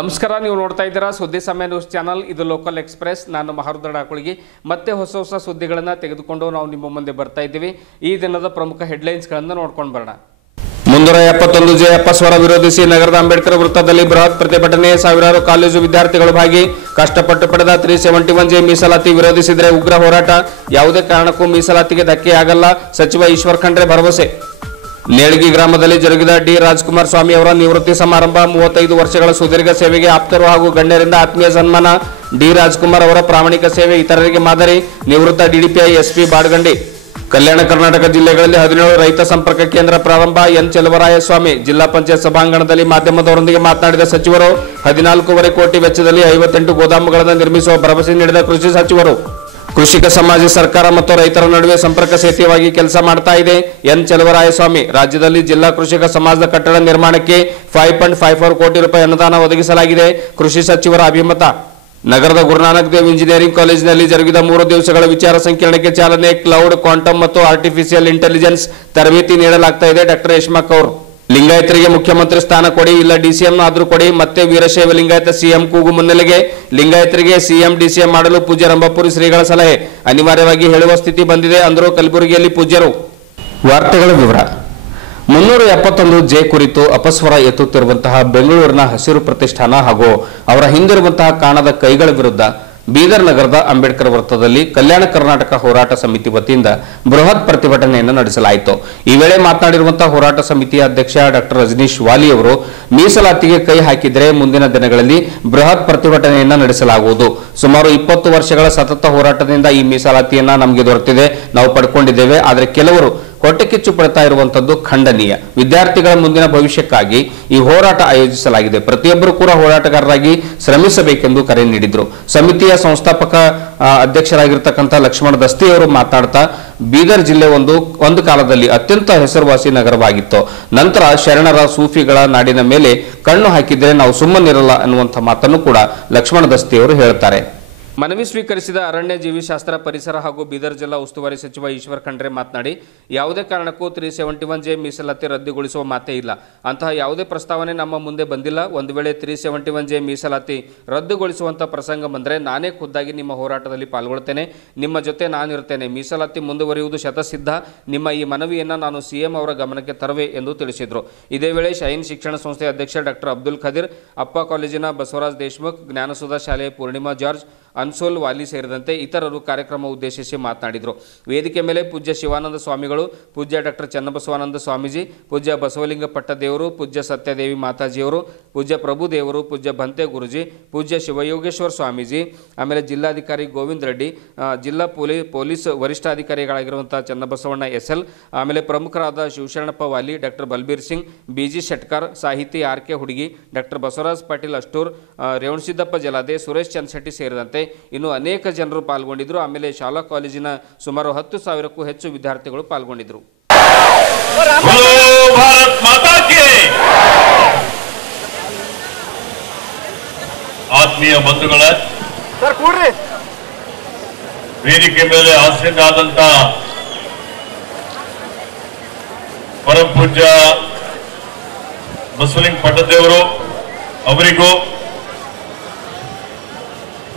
ನಮಸ್ಕಾರ, ನೀವು ನೋಡ್ತಾ ಇದ್ದೀರಾ ಸುದ್ದಿ ಸಮಯ ನ್ಯೂಸ್ ಚಾನಲ್. ಇದು ಲೋಕಲ್ ಎಕ್ಸ್ಪ್ರೆಸ್. ನಾನು ಮಹಾರುದ್ರ ಡಾಕುಳಿಗಿ. ಮತ್ತೆ ಹೊಸ ಹೊಸ ಸುದ್ದಿಗಳನ್ನು ತೆಗೆದುಕೊಂಡು ನಾವು ನಿಮ್ಮ ಮುಂದೆ ಬರ್ತಾ ಇದ್ದೀವಿ. ಈ ದಿನದ ಪ್ರಮುಖ ಹೆಡ್ಲೈನ್ಸ್ಗಳನ್ನು ನೋಡ್ಕೊಂಡು ಬರೋಣ. 371 ಜೆ ಅಪಸ್ವರ ವಿರೋಧಿಸಿ ನಗರದ ಅಂಬೇಡ್ಕರ್ ವೃತ್ತದಲ್ಲಿ ಬೃಹತ್ ಪ್ರತಿಭಟನೆ. ಸಾವಿರಾರು ಕಾಲೇಜು ವಿದ್ಯಾರ್ಥಿಗಳು ಭಾಗಿ. ಕಷ್ಟಪಟ್ಟು ಪಡೆದ 371 ಜೆ ಮೀಸಲಾತಿ ವಿರೋಧಿಸಿದರೆ ಉಗ್ರ ಹೋರಾಟ. ಯಾವುದೇ ಕಾರಣಕ್ಕೂ ಮೀಸಲಾತಿಗೆ ಧಕ್ಕೆಯಾಗಲ್ಲ, ಸಚಿವ ಈಶ್ವರ್ ಖಂಡ್ರೆ ಭರವಸೆ. ನೇಳ್ಗಿ ಗ್ರಾಮದಲ್ಲಿ ಜರುಗಿದ ಡಿ ರಾಜ್ಕುಮಾರ್ ಸ್ವಾಮಿ ಅವರ ನಿವೃತ್ತಿ ಸಮಾರಂಭ. 35 ವರ್ಷಗಳ ಸುದೀರ್ಘ ಸೇವೆಗೆ ಆಪ್ತರು ಹಾಗೂ ಗಣ್ಯರಿಂದ ಆತ್ಮೀಯ ಸನ್ಮಾನ. ಡಿ ರಾಜ್ಕುಮಾರ್ ಅವರ ಪ್ರಾಮಾಣಿಕ ಸೇವೆ ಇತರರಿಗೆ ಮಾದರಿ. ನಿವೃತ್ತ ಡಿಡಿಪಿಐ ಎಸ್ಪಿ ಬಾಡಗಂಡಿ. ಕಲ್ಯಾಣ ಕರ್ನಾಟಕ ಜಿಲ್ಲೆಗಳಲ್ಲಿ 17 ರೈತ ಸಂಪರ್ಕ ಕೇಂದ್ರ ಪ್ರಾರಂಭ. ಎನ್ ಚೆಲುವರಾಯಸ್ವಾಮಿ. ಜಿಲ್ಲಾ ಪಂಚಾಯತ್ ಸಭಾಂಗಣದಲ್ಲಿ ಮಾಧ್ಯಮದವರೊಂದಿಗೆ ಮಾತನಾಡಿದ ಸಚಿವರು. 14.5 ಕೋಟಿ ವೆಚ್ಚದಲ್ಲಿ 58 ಗೋದಾಮುಗಳನ್ನು ನಿರ್ಮಿಸುವ ಭರವಸೆ ನೀಡಿದ ಕೃಷಿ ಸಚಿವರು. ಕೃಷಿಕ ಸಮಾಜ ಸರ್ಕಾರ ಮತ್ತು ರೈತರ ನಡುವೆ ಸಂಪರ್ಕ ಸೇತುವೆಯಾಗಿ ಕೆಲಸ ಮಾಡ್ತಾ ಇದೆ. ಎನ್ ಚೆಲುವರಾಯಸ್ವಾಮಿ. ರಾಜ್ಯದಲ್ಲಿ ಜಿಲ್ಲಾ ಕೃಷಿಕ ಸಮಾಜದ ಕಟ್ಟಡ ನಿರ್ಮಾಣಕ್ಕೆ 5.54 ಕೋಟಿ ರೂಪಾಯಿ ಅನುದಾನ ಒದಗಿಸಲಾಗಿದೆ. ಕೃಷಿ ಸಚಿವರ ಅಭಿಮತ. ನಗರದ ಗುರುನಾನಕ್ ದೇವ್ ಇಂಜಿನಿಯರಿಂಗ್ ಕಾಲೇಜಿನಲ್ಲಿ ಜರುಗಿದ 3 ದಿವಸಗಳ ವಿಚಾರ ಸಂಕಿರಣಕ್ಕೆ ಚಾಲನೆ. ಕ್ಲೌಡ್, ಕ್ವಾಂಟಮ್ ಮತ್ತು ಆರ್ಟಿಫಿಷಿಯಲ್ ಇಂಟೆಲಿಜೆನ್ಸ್ ತರಬೇತಿ ನೀಡಲಾಗ್ತಾ ಇದೆ. ಡಾಕ್ಟರ್ ರೇಷ್ಮಾ ಕೌರ್. ಲಿಂಗಾಯತರಿಗೆ ಮುಖ್ಯಮಂತ್ರಿ ಸ್ಥಾನ ಕೊಡಿ, ಇಲ್ಲ ಡಿಸಿಎಂ ಆದ್ರೂ ಕೊಡಿ. ಮತ್ತೆ ವೀರಶೈವ ಲಿಂಗಾಯತ ಸಿಎಂ ಕೂಗು ಮುನ್ನೆಲೆಗೆ. ಲಿಂಗಾಯತರಿಗೆ ಸಿಎಂ ಡಿಸಿಎಂ ಮಾಡಲು ಪೂಜ್ಯ ರಂಭಾಪುರಿ ಶ್ರೀಗಳ ಸಲಹೆ. ಅನಿವಾರ್ಯವಾಗಿ ಹೇಳುವ ಸ್ಥಿತಿ ಬಂದಿದೆ ಅಂದರು ಕಲಬುರಗಿಯಲ್ಲಿ ಪೂಜ್ಯರು. ವಾರ್ತೆಗಳ ವಿವರ. 371 ಜೆ ಕುರಿತು ಅಪಸ್ವರ ಎತ್ತುತ್ತಿರುವಂತಹ ಬೆಂಗಳೂರಿನ ಹಸಿರು ಪ್ರತಿಷ್ಠಾನ ಹಾಗೂ ಅವರ ಹಿಂದಿರುವಂತಹ ಕಾಣದ ಕೈಗಳ ವಿರುದ್ಧ ಬೀದರ್ ನಗರದ ಅಂಬೇಡ್ಕರ್ ವೃತ್ತದಲ್ಲಿ ಕಲ್ಯಾಣ ಕರ್ನಾಟಕ ಹೋರಾಟ ಸಮಿತಿ ವತಿಯಿಂದ ಬೃಹತ್ ಪ್ರತಿಭಟನೆಯನ್ನು ನಡೆಸಲಾಯಿತು. ಈ ವೇಳೆ ಮಾತನಾಡಿರುವಂತಹ ಹೋರಾಟ ಸಮಿತಿಯ ಅಧ್ಯಕ್ಷ ಡಾಕ್ಟರ್ ರಜನೀಶ್ ವಾಲಿ ಅವರು, ಮೀಸಲಾತಿಗೆ ಕೈ ಹಾಕಿದರೆ ಮುಂದಿನ ದಿನಗಳಲ್ಲಿ ಬೃಹತ್ ಪ್ರತಿಭಟನೆಯನ್ನು ನಡೆಸಲಾಗುವುದು. ಸುಮಾರು 20 ವರ್ಷಗಳ ಸತತ ಹೋರಾಟದಿಂದ ಈ ಮೀಸಲಾತಿಯನ್ನ ನಮಗೆ ದೊರೆತಿದೆ, ನಾವು ಪಡ್ಕೊಂಡಿದ್ದೇವೆ. ಆದರೆ ಕೆಲವರು ಹೊಟ್ಟೆಕಿಚ್ಚು ಪಡ್ತಾ ಇರುವಂತದ್ದು ಖಂಡನೀಯ. ವಿದ್ಯಾರ್ಥಿಗಳ ಮುಂದಿನ ಭವಿಷ್ಯಕ್ಕಾಗಿ ಈ ಹೋರಾಟ ಆಯೋಜಿಸಲಾಗಿದೆ. ಪ್ರತಿಯೊಬ್ಬರು ಕೂಡ ಹೋರಾಟಗಾರರಾಗಿ ಶ್ರಮಿಸಬೇಕೆಂದು ಕರೆ ನೀಡಿದ್ರು. ಸಮಿತಿಯ ಸಂಸ್ಥಾಪಕ ಅಧ್ಯಕ್ಷರಾಗಿರ್ತಕ್ಕಂಥ ಲಕ್ಷ್ಮಣ ದಸ್ತಿ ಅವರು ಮಾತನಾಡ್ತಾ, ಬೀದರ್ ಜಿಲ್ಲೆ ಒಂದು ಕಾಲದಲ್ಲಿ ಅತ್ಯಂತ ಹೆಸರುವಾಸಿ ನಗರವಾಗಿತ್ತು. ನಂತರ ಶರಣರ ಸೂಫಿಗಳ ನಾಡಿನ ಮೇಲೆ ಕಣ್ಣು ಹಾಕಿದ್ರೆ ನಾವು ಸುಮ್ಮನಿರಲ್ಲ ಅನ್ನುವಂಥ ಮಾತನ್ನು ಕೂಡ ಲಕ್ಷ್ಮಣ ದಸ್ತಿ ಅವರು ಹೇಳ್ತಾರೆ. ಮನವಿ ಸ್ವೀಕರಿಸಿದ ಅರಣ್ಯ ಜೀವಿಶಾಸ್ತ್ರ, ಪರಿಸರ ಹಾಗೂ ಬೀದರ್ ಜಿಲ್ಲಾ ಉಸ್ತುವಾರಿ ಸಚಿವ ಈಶ್ವರ್ ಖಂಡ್ರೆ ಮಾತನಾಡಿ, ಯಾವುದೇ ಕಾರಣಕ್ಕೂ 371 ಜೆ ಮೀಸಲಾತಿ ರದ್ದುಗೊಳಿಸುವ ಮಾತೇ ಇಲ್ಲ. ಅಂತಹ ಯಾವುದೇ ಪ್ರಸ್ತಾವನೆ ನಮ್ಮ ಮುಂದೆ ಬಂದಿಲ್ಲ. ಒಂದು ವೇಳೆ 371 ಜೆ ಮೀಸಲಾತಿ ರದ್ದುಗೊಳಿಸುವಂಥ ಪ್ರಸಂಗ ಬಂದರೆ ನಾನೇ ಖುದ್ದಾಗಿ ನಿಮ್ಮ ಹೋರಾಟದಲ್ಲಿ ಪಾಲ್ಗೊಳ್ತೇನೆ, ನಿಮ್ಮ ಜೊತೆ ನಾನಿರ್ತೇನೆ. ಮೀಸಲಾತಿ ಮುಂದುವರಿಯುವುದು ಶತಸಿದ್ಧ. ನಿಮ್ಮ ಈ ಮನವಿಯನ್ನು ನಾನು ಸಿಎಂ ಅವರ ಗಮನಕ್ಕೆ ತರುವೆ ಎಂದು ತಿಳಿಸಿದರು. ಇದೇ ವೇಳೆ ಶೈನ್ ಶಿಕ್ಷಣ ಸಂಸ್ಥೆ ಅಧ್ಯಕ್ಷ ಡಾಕ್ಟರ್ ಅಬ್ದುಲ್ ಖದೀರ್, ಅಪ್ಪ ಕಾಲೇಜಿನ ಬಸವರಾಜ್ ದೇಶಮುಖ್, ಜ್ಞಾನಸುಧಾ ಶಾಲೆಯ ಪೂರ್ಣಿಮಾ ಜಾರ್ಜ್, ಅನ್ಸೋಲ್ ವಾಲಿ ಸೇರಿದಂತೆ ಇತರರು ಕಾರ್ಯಕ್ರಮ ಉದ್ದೇಶಿಸಿ ಮಾತನಾಡಿದರು. ವೇದಿಕೆ ಮೇಲೆ ಪೂಜ್ಯ ಶಿವಾನಂದ ಸ್ವಾಮಿಗಳು, ಪೂಜ್ಯ ಡಾಕ್ಟರ್ ಚನ್ನಬಸವಾನಂದ ಸ್ವಾಮೀಜಿ, ಪೂಜ್ಯ ಬಸವಲಿಂಗ ಪಟ್ಟದೇವರು, ಪೂಜ್ಯ ಸತ್ಯದೇವಿ ಮಾತಾಜಿಯವರು, ಪೂಜ್ಯ ಪ್ರಭುದೇವರು, ಪೂಜ್ಯ ಭಂತೆ ಗುರುಜಿ, ಪೂಜ್ಯ ಶಿವಯೋಗೇಶ್ವರ ಸ್ವಾಮೀಜಿ, ಆಮೇಲೆ ಜಿಲ್ಲಾಧಿಕಾರಿ ಗೋವಿಂದ ರೆಡ್ಡಿ, ಜಿಲ್ಲಾ ಪೊಲೀಸ್ ವರಿಷ್ಠಾಧಿಕಾರಿಗಳಾಗಿರುವಂಥ ಚನ್ನಬಸವಣ್ಣ ಎಸ್ಎಲ್, ಆಮೇಲೆ ಪ್ರಮುಖರಾದ ಶಿವಶರಣಪ್ಪ ವಾಲಿ, ಡಾಕ್ಟರ್ ಬಲ್ಬೀರ್ ಸಿಂಗ್, ಬಿಜಿ ಶೆಟ್ಕರ್, ಸಾಹಿತಿ ಆರ್.ಕೆ. ಹುಡುಗಿ, ಡಾಕ್ಟರ್ ಬಸವರಾಜ್ ಪಾಟೀಲ್ ಅಷ್ಟೂರ್, ರೇವಣಸಿದ್ದಪ್ಪ ಜಲಾದೆ, ಸುರೇಶ್ ಚಂದ್ಶೆಟ್ಟಿ ಸೇರಿದಂತೆ ಇನ್ನು ಅನೇಕ ಜನರು ಪಾಲ್ಗೊಂಡಿದ್ದರು. ಆಮೇಲೆ ಶಾಲಾ ಕಾಲೇಜಿನ ಸುಮಾರು 10,000ಕ್ಕೂ ಹೆಚ್ಚು ವಿದ್ಯಾರ್ಥಿಗಳು ಪಾಲ್ಗೊಂಡಿದ್ದರು. ಆತ್ಮೀಯ ಬಂಧುಗಳ, ವೇದಿಕೆ ಮೇಲೆ ಆಸೀನರಾದಂತ ಪರಮ ಪೂಜ್ಯ ಬಸವಲಿಂಗ ಪಟ್ಟದೇವರು ಅವರಿಗೂ,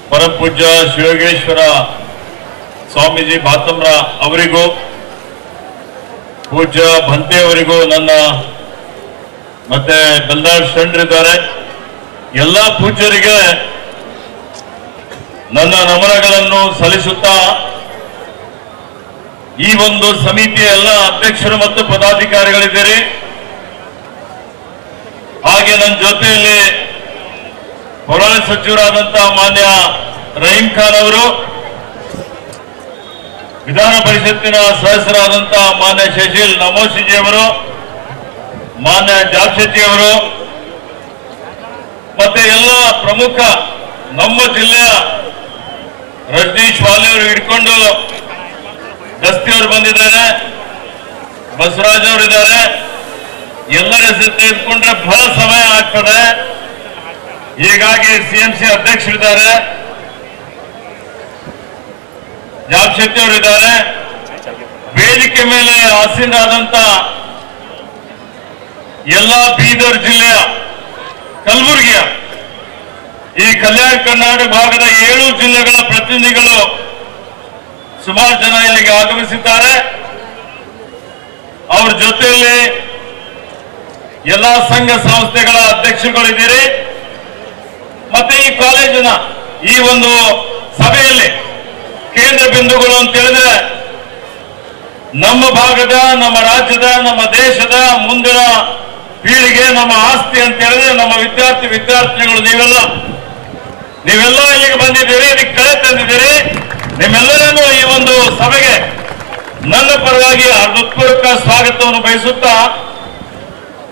ಪರಮ ಪೂಜ್ಯ ಶಿವಯೋಗೇಶ್ವರ ಸ್ವಾಮೀಜಿ ಬಾತಮ್ರ ಅವರಿಗೂ, ಪೂಜ್ಯ ಭಂತೆ ಅವರಿಗೂ, ನನ್ನ ಮತ್ತೆ ಬಲ್ದಾಳ್ ಶರಣರಿದ್ದಾರೆ, ಎಲ್ಲ ಪೂಜ್ಯರಿಗೆ ನನ್ನ ನಮನಗಳನ್ನು ಸಲ್ಲಿಸುತ್ತಾ, ಈ ಒಂದು ಸಮಿತಿಯ ಎಲ್ಲ ಅಧ್ಯಕ್ಷರು ಮತ್ತು ಪದಾಧಿಕಾರಿಗಳಿದ್ದೀರಿ. ಹಾಗೆ ನನ್ನ ಜೊತೆಯಲ್ಲಿ ಹೋರಾಟ ಸಚಿವರಾದಂತಹ ಮಾನ್ಯ ರಹೀಂ ಖಾನ್ ಅವರು, ವಿಧಾನ ಪರಿಷತ್ತಿನ ಸದಸ್ಯರಾದಂತಹ ಮಾನ್ಯ ಶಶೀಲ್ ನಮೋಶಿಜಿ ಅವರು, ಮಾನ್ಯ ಜಾಬ್ಶೆಟ್ಟಿ ಅವರು, ಮತ್ತೆ ಎಲ್ಲ ಪ್ರಮುಖ ನಮ್ಮ ಜಿಲ್ಲೆಯ ರಜನೀಶ್ ವಾಲಿ ಅವರು ಹಿಡ್ಕೊಂಡು ದಸ್ತಿ ಅವರು ಬಂದಿದ್ದಾರೆ, ಬಸವರಾಜ್ ಅವರು ಇದ್ದಾರೆ. ಎಲ್ಲರ ಹೆಸರು ತೆಗೆದುಕೊಂಡ್ರೆ ಬಹಳ ಸಮಯ ಆಗ್ತದೆ. ಹೀಗಾಗಿ ಸಿಎಂಸಿ ಅಧ್ಯಕ್ಷರಿದ್ದಾರೆ, ಜಾಬ್ಶೆಟ್ಟಿ ಅವರಿದ್ದಾರೆ. ವೇದಿಕೆ ಮೇಲೆ ಆಸೀನರಾದಂತ ಎಲ್ಲ ಬೀದರ್ ಜಿಲ್ಲೆಯ, ಕಲಬುರಗಿಯ ಈ ಕಲ್ಯಾಣ ಕರ್ನಾಟಕ ಭಾಗದ 7 ಜಿಲ್ಲೆಗಳ ಪ್ರತಿನಿಧಿಗಳು ಸುಮಾರು ಜನ ಇಲ್ಲಿಗೆ ಆಗಮಿಸಿದ್ದಾರೆ. ಅವ್ರ ಜೊತೆಯಲ್ಲಿ ಎಲ್ಲಾ ಸಂಘ ಸಂಸ್ಥೆಗಳ ಅಧ್ಯಕ್ಷರುಗಳಿದ್ದೀರಿ. ಮತ್ತೆ ಈ ಕಾಲೇಜಿನ ಈ ಒಂದು ಸಭೆಯಲ್ಲಿ ಕೇಂದ್ರ ಬಿಂದುಗಳು ಅಂತ ಹೇಳಿದ್ರೆ ನಮ್ಮ ಭಾಗದ, ನಮ್ಮ ರಾಜ್ಯದ, ನಮ್ಮ ದೇಶದ ಮುಂದಿನ ಪೀಳಿಗೆ ನಮ್ಮ ಆಸ್ತಿ ಅಂತ ಹೇಳಿದ್ರೆ ನಮ್ಮ ವಿದ್ಯಾರ್ಥಿನಿಗಳು ನೀವೆಲ್ಲ ಇಲ್ಲಿಗೆ ಬಂದಿದ್ದೀರಿ, ಇದಕ್ಕೆ ಕಳೆ ತಂದಿದ್ದೀರಿ. ನಿಮ್ಮೆಲ್ಲರನ್ನು ಈ ಒಂದು ಸಭೆಗೆ ನನ್ನ ಪರವಾಗಿ ಹೃತ್ಪೂರ್ವಕ ಸ್ವಾಗತವನ್ನು ಬಯಸುತ್ತಾ,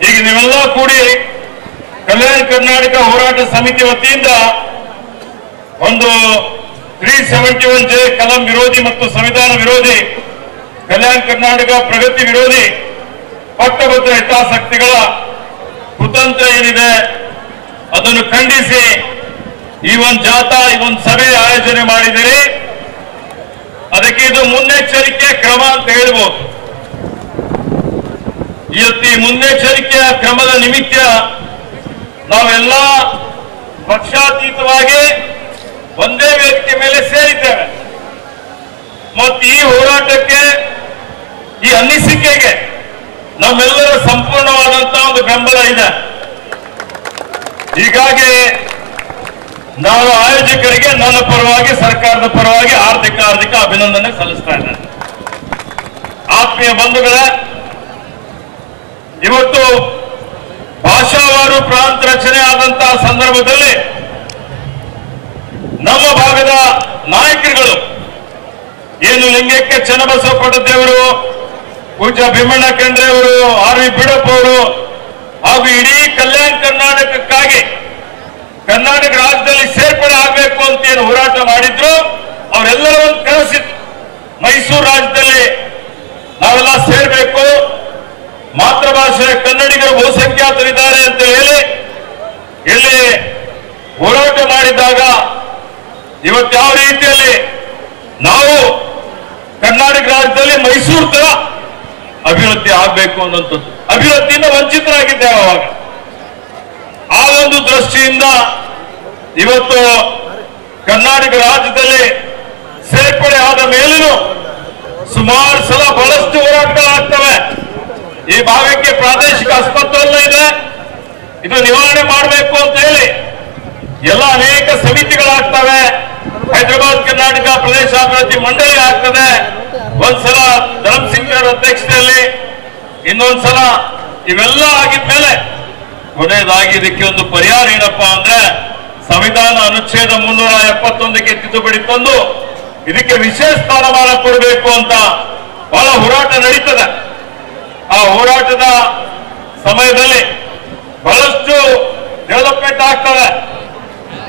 ಈಗ ನೀವೆಲ್ಲ ಕೂಡಿ ಕಲ್ಯಾಣ ಕರ್ನಾಟಕ ಹೋರಾಟ ಸಮಿತಿ ವತಿಯಿಂದ ಒಂದು 371J ಕಲಂ ವಿರೋಧಿ ಮತ್ತು ಸಂವಿಧಾನ ವಿರೋಧಿ, ಕಲ್ಯಾಣ ಕರ್ನಾಟಕ ಪ್ರಗತಿ ವಿರೋಧಿ ಪಟ್ಟಭದ್ರ ಹಿತಾಸಕ್ತಿಗಳ ಕುತಂತ್ರ ಏನಿದೆ ಅದನ್ನು ಖಂಡಿಸಿ ಈ ಒಂದು ಜಾಥಾ, ಈ ಒಂದು ಸಭೆ ಆಯೋಜನೆ ಮಾಡಿದ್ದೀರಿ. ಅದಕ್ಕೆ ಇದು ಮುನ್ನೆಚ್ಚರಿಕೆ ಕ್ರಮ ಅಂತ ಹೇಳ್ಬೋದು. ಈ ಮುನ್ನೆಚ್ಚರಿಕೆಯ ಕ್ರಮದ ನಿಮಿತ್ತ ನಾವೆಲ್ಲ ಪಕ್ಷಾತೀತವಾಗಿ ಒಂದೇ ವೇದಿಕೆ ಮೇಲೆ ಸೇರಿದ್ದೇವೆ ಮತ್ತು ಈ ಹೋರಾಟಕ್ಕೆ, ಈ ಅನಿಸಿಕೆಗೆ ನಮ್ಮೆಲ್ಲರ ಸಂಪೂರ್ಣವಾದಂತಹ ಒಂದು ಬೆಂಬಲ ಇದೆ. ಹೀಗಾಗಿ ನಾನು ಆಯೋಜಕರಿಗೆ ನನ್ನ ಪರವಾಗಿ, ಸರ್ಕಾರದ ಪರವಾಗಿ ಹಾರ್ದಿಕ ಅಭಿನಂದನೆ ಸಲ್ಲಿಸ್ತಾ ಇದ್ದೇನೆ. ಆತ್ಮೀಯ ಬಂಧುಗಳೇ, ಇವತ್ತು ಭಾಷಾವಾರು ಪ್ರಾಂತ ರಚನೆ ಆದಂತಹ ಸಂದರ್ಭದಲ್ಲಿ ನಮ್ಮ ಭಾಗದ ನಾಯಕರುಗಳು ಏನು ಲಿಂಗಕ್ಕೆ ಚನ್ನಬಸವ ಪಟ್ಟದೇವರು, ಪೂಜ್ಯ ಭೀಮಣ್ಣ ಖಂಡ್ರೆ ಅವರು, ಆರ್.ವಿ. ಬಿಡಪ್ಪ ಅವರು ಹಾಗೂ ಇಡೀ ಕಲ್ಯಾಣ ಕರ್ನಾಟಕಕ್ಕಾಗಿ ಕರ್ನಾಟಕ ರಾಜ್ಯದಲ್ಲಿ ಸೇರ್ಪಡೆ ಆಗಬೇಕು ಅಂತ ಏನು ಹೋರಾಟ ಮಾಡಿದ್ರು, ಅವರೆಲ್ಲರ ಒಂದು ಕನಸಿತ್ತು. ಮೈಸೂರು ರಾಜ್ಯದಲ್ಲಿ ನಾವೆಲ್ಲ ಸೇರ್ಬೇಕು, ಮಾತೃಭಾಷೆ ಕನ್ನಡಿಗರು ಬಹುಸಂಖ್ಯಾತರಿದ್ದಾರೆ ಅಂತ ಹೇಳಿ ಇಲ್ಲಿ ಹೋರಾಟ ಮಾಡಿದಾಗ ಇವತ್ತು ಯಾವ ರೀತಿಯಲ್ಲಿ ನಾವು ಕರ್ನಾಟಕ ರಾಜ್ಯದಲ್ಲಿ ಮೈಸೂರು ತರ ಅಭಿವೃದ್ಧಿ ಆಗಬೇಕು ಅನ್ನೋಂಥದ್ದು, ಅಭಿವೃದ್ಧಿಯಿಂದ ವಂಚಿತರಾಗಿದ್ದೇವೆ ಅವಾಗ. ಆ ಒಂದು ದೃಷ್ಟಿಯಿಂದ ಇವತ್ತು ಕರ್ನಾಟಕ ರಾಜ್ಯದಲ್ಲಿ ಸೇರ್ಪಡೆ ಆದ ಮೇಲೂ ಸುಮಾರು ಸಲ ಬಹಳಷ್ಟು ಹೋರಾಟಗಳಾಗ್ತವೆ. ಈ ಭಾಗಕ್ಕೆ ಪ್ರಾದೇಶಿಕ ಅಸ್ಪತ್ರೆ ಇದೆ, ಇದು ನಿವಾರಣೆ ಮಾಡಬೇಕು ಅಂತ ಹೇಳಿ ಎಲ್ಲ ಅನೇಕ ಸಮಿತಿಗಳಾಗ್ತವೆ. ಹೈದರಾಬಾದ್ ಕರ್ನಾಟಕ ಪ್ರದೇಶ ಅಭಿವೃದ್ಧಿ ಮಂಡಳಿ ಆಗ್ತದೆ. ಒಂದ್ಸಲ ಧರ್ಮಸಿಂಗ್ ಅವರ ಅಧ್ಯಕ್ಷತೆಯಲ್ಲಿ, ಇನ್ನೊಂದ್ಸಲ ಇವೆಲ್ಲ ಆಗಿದ್ಮೇಲೆ ಕೊನೆಯದಾಗಿ ಇದಕ್ಕೆ ಒಂದು ಪರಿಹಾರ ಏನಪ್ಪಾ ಅಂದ್ರೆ ಸಂವಿಧಾನ ಅನುಚ್ಛೇದ 371ಕ್ಕೆ ತಿದ್ದುಪಡಿ ತಂದು ಇದಕ್ಕೆ ವಿಶೇಷ ಸ್ಥಾನಮಾನ ಕೊಡಬೇಕು ಅಂತ ಬಹಳ ಹೋರಾಟ ನಡೀತದೆ. ಆ ಹೋರಾಟದ ಸಮಯದಲ್ಲಿ ಬಹಳಷ್ಟು ಡೆವಲಪ್ಮೆಂಟ್ ಆಗ್ತದೆ.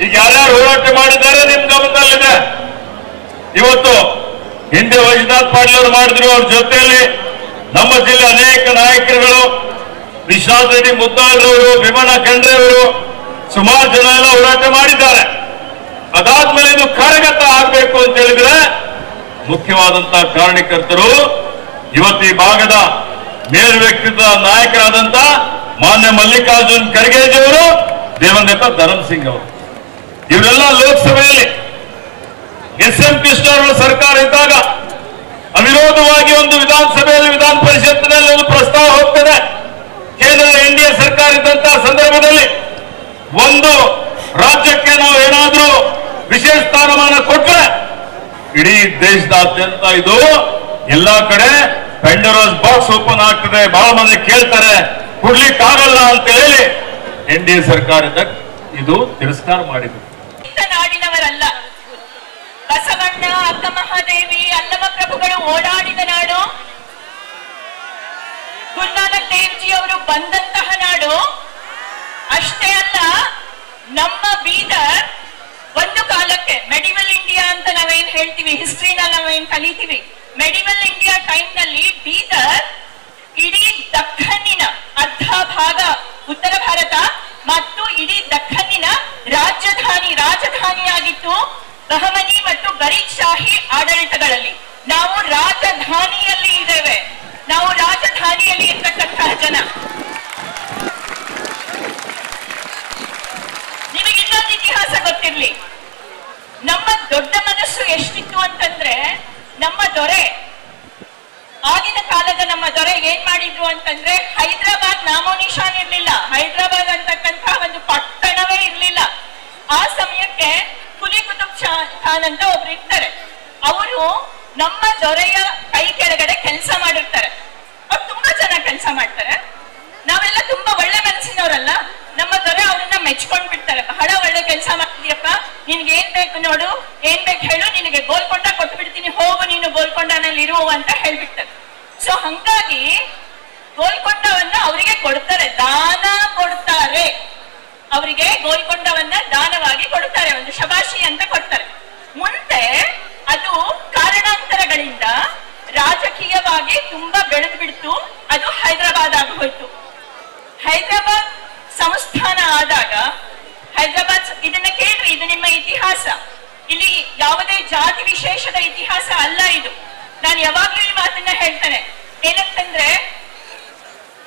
ಈಗ ಯಾರ್ಯಾರು ಹೋರಾಟ ಮಾಡಿದ್ದಾರೆ ನಿಮ್ ಗಮನದಲ್ಲಿದೆ. ಇವತ್ತು ಹಿಂದೆ ವೈಜನಾಥ್ ಪಾಟೀಲ್ ಅವರು ಮಾಡಿದ್ರು, ಅವ್ರ ಜೊತೆಯಲ್ಲಿ ನಮ್ಮ ಜಿಲ್ಲೆ ಅನೇಕ ನಾಯಕರುಗಳು, ವಿಶ್ವನಾಥ್ ರೆಡ್ಡಿ ಮುದ್ದಾಳ್ರವರು, ಭೀಮಣ್ಣ ಖಂಡ್ರೆ ಅವರು, ಸುಮಾರು ಜನ ಎಲ್ಲ ಹೋರಾಟ ಮಾಡಿದ್ದಾರೆ. ಅದಾದ್ಮೇಲೆ ಇದು ಕಾರ್ಯಗತ ಆಗ್ಬೇಕು ಅಂತ ಹೇಳಿದ್ರೆ ಮುಖ್ಯವಾದಂತಹ ಕಾರಣಕರ್ತರು ಇವತ್ತು ಈ ಭಾಗದ ಮೇಲ್ ವ್ಯಕ್ತಿತ್ವ ನಾಯಕರಾದಂತ ಮಾನ್ಯ ಮಲ್ಲಿಕಾರ್ಜುನ್ ಖರ್ಗೆಜಿ ಅವರು, ದೇವಂದೇತ ಧರ್ಮಸಿಂಗ್ ಅವರು, ಇವರೆಲ್ಲ ಲೋಕಸಭೆಯಲ್ಲಿ ಎಸ್.ಎಂ. ಕೃಷ್ಣ ಅವರ ಸರ್ಕಾರ ಇದ್ದಾಗ ಅವಿರೋಧವಾಗಿ ಒಂದು ವಿಧಾನಸಭೆಯಲ್ಲಿ, ವಿಧಾನ ಪರಿಷತ್ತಿನಲ್ಲಿ ಒಂದು ಪ್ರಸ್ತಾವ ಹೋಗ್ತದೆ. ಕೇಂದ್ರದ NDA ಸರ್ಕಾರ ಇದ್ದಂತಹ ಸಂದರ್ಭದಲ್ಲಿ ಒಂದು ರಾಜ್ಯಕ್ಕೆ ನಾವು ಏನಾದ್ರೂ ವಿಶೇಷ ಸ್ಥಾನಮಾನ ಕೊಟ್ಟರೆ ಇಡೀ ದೇಶದಾದ್ಯಂತ ಇದು ಎಲ್ಲಾ ಕಡೆ ಪೆಂಡೋರಾಸ್ ಬಾಕ್ಸ್ ಓಪನ್ ಆಗ್ತದೆ. ಬಹಳ ಮಂದಿ ಕೇಳ್ತಾರೆ, ಕೊಡ್ಲಿಕ್ಕಾಗಲ್ಲ ಅಂತ ಹೇಳಿ NDA ಸರ್ಕಾರ ಇದು ತಿರಸ್ಕಾರ ಮಾಡಿದ್ರು. ನಾಡಿನವರಲ್ಲ, ಬಸವಣ್ಣ, ಅಕ್ಕ ಮಹಾದೇವಿ, ಅಲ್ಲಮ ಪ್ರಭುಗಳು ಓಡಾಡಿದ ನಾಡು, ಗುರುನಾನಕ್ ದೇವ್ಜಿ ಅವರು ಬಂದಂತಹ ನಾಡು. ಅಷ್ಟೇ ಅಲ್ಲ, ನಮ್ಮ ಬೀದರ್ ಒಂದು ಕಾಲಕ್ಕೆ ಮೆಡಿವಲ್ ಇಂಡಿಯಾ ಅಂತ ನಾವೇನ್ ಹೇಳ್ತೀವಿ, ಹಿಸ್ಟ್ರಿನಲ್ಲಿ ನಾವೇನ್ ಕಲಿತೀವಿ, ಮೆಡಿವಲ್ ಇಂಡಿಯಾ ಟೈಮ್ ನಲ್ಲಿ ಬೀದರ್ ಇಡೀ ದಖ್ಖನ್ನಿನ ಅರ್ಧ ಭಾಗ ಉತ್ತರ ಭಾರತ ಮತ್ತು ಇಡೀ ದಖ್ಖನ್ನಿನ ರಾಜಧಾನಿಯಾಗಿತ್ತು. ಬಹಮನಿ ಮತ್ತು ಗರೀಬ್ ಶಾಹಿ ಆಡಳಿತಗಳಲ್ಲಿ ನಾವು ರಾಜಧಾನಿಯಲ್ಲಿ ಇದ್ದೇವೆ. ನಾವು ರಾಜಧಾನಿಯಲ್ಲಿ ಇರ್ತಕ್ಕಂತಹ ಜನ. ನಿಮಗೆ ಇನ್ನೊಂದು ಇತಿಹಾಸ ಗೊತ್ತಿರ್ಲಿ. ನಮ್ಮ ದೊಡ್ಡ ಮನಸ್ಸು ಎಷ್ಟಿತ್ತು ಅಂತಂದ್ರೆ, ನಮ್ಮ ದೊರೆ, ಆಗಿನ ಕಾಲದ ನಮ್ಮ ದೊರೆ ಏನ್ ಮಾಡಿದ್ರು ಅಂತಂದ್ರೆ, ಹೈದರಾಬಾದ್ ನಾಮೋನಿಶಾನ್ ಇರ್ಲಿಲ್ಲ. ಹೈದರಾಬಾದ್ ಅಂತಕ್ಕಂಥ ಒಂದು ಪಟ್ಟಣವೇ ಇರ್ಲಿಲ್ಲ. ಆ ಸಮಯಕ್ಕೆ ಕುಲಿ ಕುತುಬ್ ಖಾನ್ ಅಂತ ಒಬ್ರು ಇರ್ತಾರೆ. ಅವರು ನಮ್ಮ ದೊರೆಯ ಕೈ ಕೆಳಗಡೆ ಕೆಲಸ ಮಾಡಿರ್ತಾರೆ. ಅವ್ರು ತುಂಬಾ ಚೆನ್ನಾಗಿ ಕೆಲಸ ಮಾಡ್ತಾರೆ. ನಾವೆಲ್ಲ ತುಂಬಾ ಒಳ್ಳೆ ಮನಸ್ಸಿನವರಲ್ಲ. ನಮ್ಮ ದೊರೆ ಅವ್ರನ್ನ ಮೆಚ್ಕೊಂಡ್ ಬಿಡ್ತಾರೆ. ಬಹಳ ಒಳ್ಳೆ ಕೆಲಸ ಮಾಡ್ತೀಯಪ್ಪ, ನಿನ್ಗೆ ಏನ್ ಬೇಕು ನೋಡು, ಏನ್ ಬೇಕು ಹೇಳು, ನಿನಗೆ ಗೋಲ್ಕೊಂಡ ಕೊಟ್ಟು ಬಿಡ್ತೀನಿ, ಹೋಗು ನೀನು ಗೋಲ್ಕೊಂಡನಲ್ಲಿ ಇರು ಅಂತ ಹೇಳ್ಬಿಡ್ತಾರೆ. ಸೊ ಹಂಗಾಗಿ ಗೋಲ್ಕೊಂಡವನ್ನ ಅವರಿಗೆ ಕೊಡ್ತಾರೆ, ದಾನ ಕೊಡ್ತಾರೆ. ಅವರಿಗೆ ಗೋಲ್ಕೊಂಡವನ್ನ ದಾನವಾಗಿ ಕೊಡ್ತಾರೆ, ಒಂದು ಶಬಾಷಿ ಅಂತ ಕೊಡ್ತಾರೆ. ಮುಂದೆ ಅದು ಕಾರಣಾಂತರಗಳಿಂದ ರಾಜಕೀಯವಾಗಿ ತುಂಬಾ ಬೆಳೆದು ಬಿಡ್ತು. ಅದು ಹೈದರಾಬಾದ್ ಆಗಿ ಹೋಯ್ತು. ಹೈದರಾಬಾದ್ ಸಂಸ್ಥಾನ ಆದಾಗ, ಹೈದರಾಬಾದ್, ಇದನ್ನ ಕೇಳ್ರಿ, ಇದು ನಿಮ್ಮ ಇತಿಹಾಸ. ಇಲ್ಲಿ ಯಾವುದೇ ಜಾತಿ ವಿಶೇಷದ ಇತಿಹಾಸ ಅಲ್ಲ ಇದು. ನಾನು ಯಾವಾಗ್ಲೂ ಈ ಮಾತನ್ನ ಹೇಳ್ತೇನೆ. ಏನಂತಂದ್ರೆ,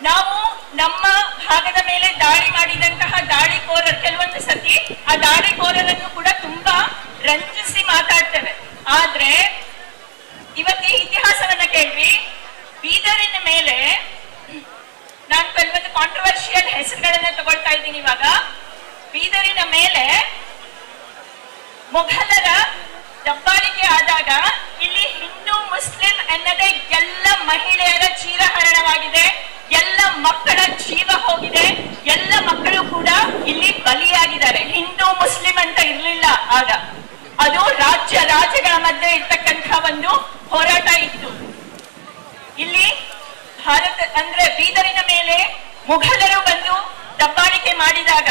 ನಾವು ನಮ್ಮ ಭಾಗದ ಮೇಲೆ ದಾಳಿ ಮಾಡಿದಂತಹ ದಾಳಿಕೋರರು ಕೆಲವೊಂದು ಸತಿ ಆ ದಾಳಿಕೋರರನ್ನು ಕೂಡ ತುಂಬಾ ರಂಜಿಸಿ ಮಾತಾಡ್ತೇವೆ. ಆದ್ರೆ ಇವತ್ತು ಈ ಇತಿಹಾಸವನ್ನ ಕೇಳ್ರಿ. ಬೀದರಿನ ಮೇಲೆ ನಾನು ಕೆಲವೊಂದು ಕಾಂಟ್ರವರ್ಷಿಯಲ್ ಹೆಸರುಗಳನ್ನ ತಗೊಳ್ತಾ ಇದ್ದೀನಿ ಇವಾಗ. ಬೀದರಿನ ಮೇಲೆ ಮೊಘಲರ ದಬ್ಬಾಳಿಕೆ ಆದಾಗ ಇಲ್ಲಿ ಹಿಂದೂ ಮುಸ್ಲಿಂ ಅನ್ನದೇ ಎಲ್ಲ ಮಹಿಳೆಯರ ಚೀರಹರಣವಾಗಿದೆ, ಎಲ್ಲ ಮಕ್ಕಳ ಜೀವ ಹೋಗಿದೆ, ಎಲ್ಲ ಮಕ್ಕಳು ಕೂಡ ಇಲ್ಲಿ ಬಲಿಯಾಗಿದ್ದಾರೆ. ಹಿಂದೂ ಮುಸ್ಲಿಂ ಅಂತ ಇರ್ಲಿಲ್ಲ ಆಗ. ಅದು ರಾಜ್ಯಗಳ ಮಧ್ಯೆ ಇರ್ತಕ್ಕಂಥ ಒಂದು ಹೋರಾಟ ಇತ್ತು. ಇಲ್ಲಿ ಭಾರತ ಅಂದ್ರೆ ಬೀದರಿನ ಮೇಲೆ ಮುಘಲರು ಬಂದು ದಬ್ಬಾಳಿಕೆ ಮಾಡಿದಾಗ,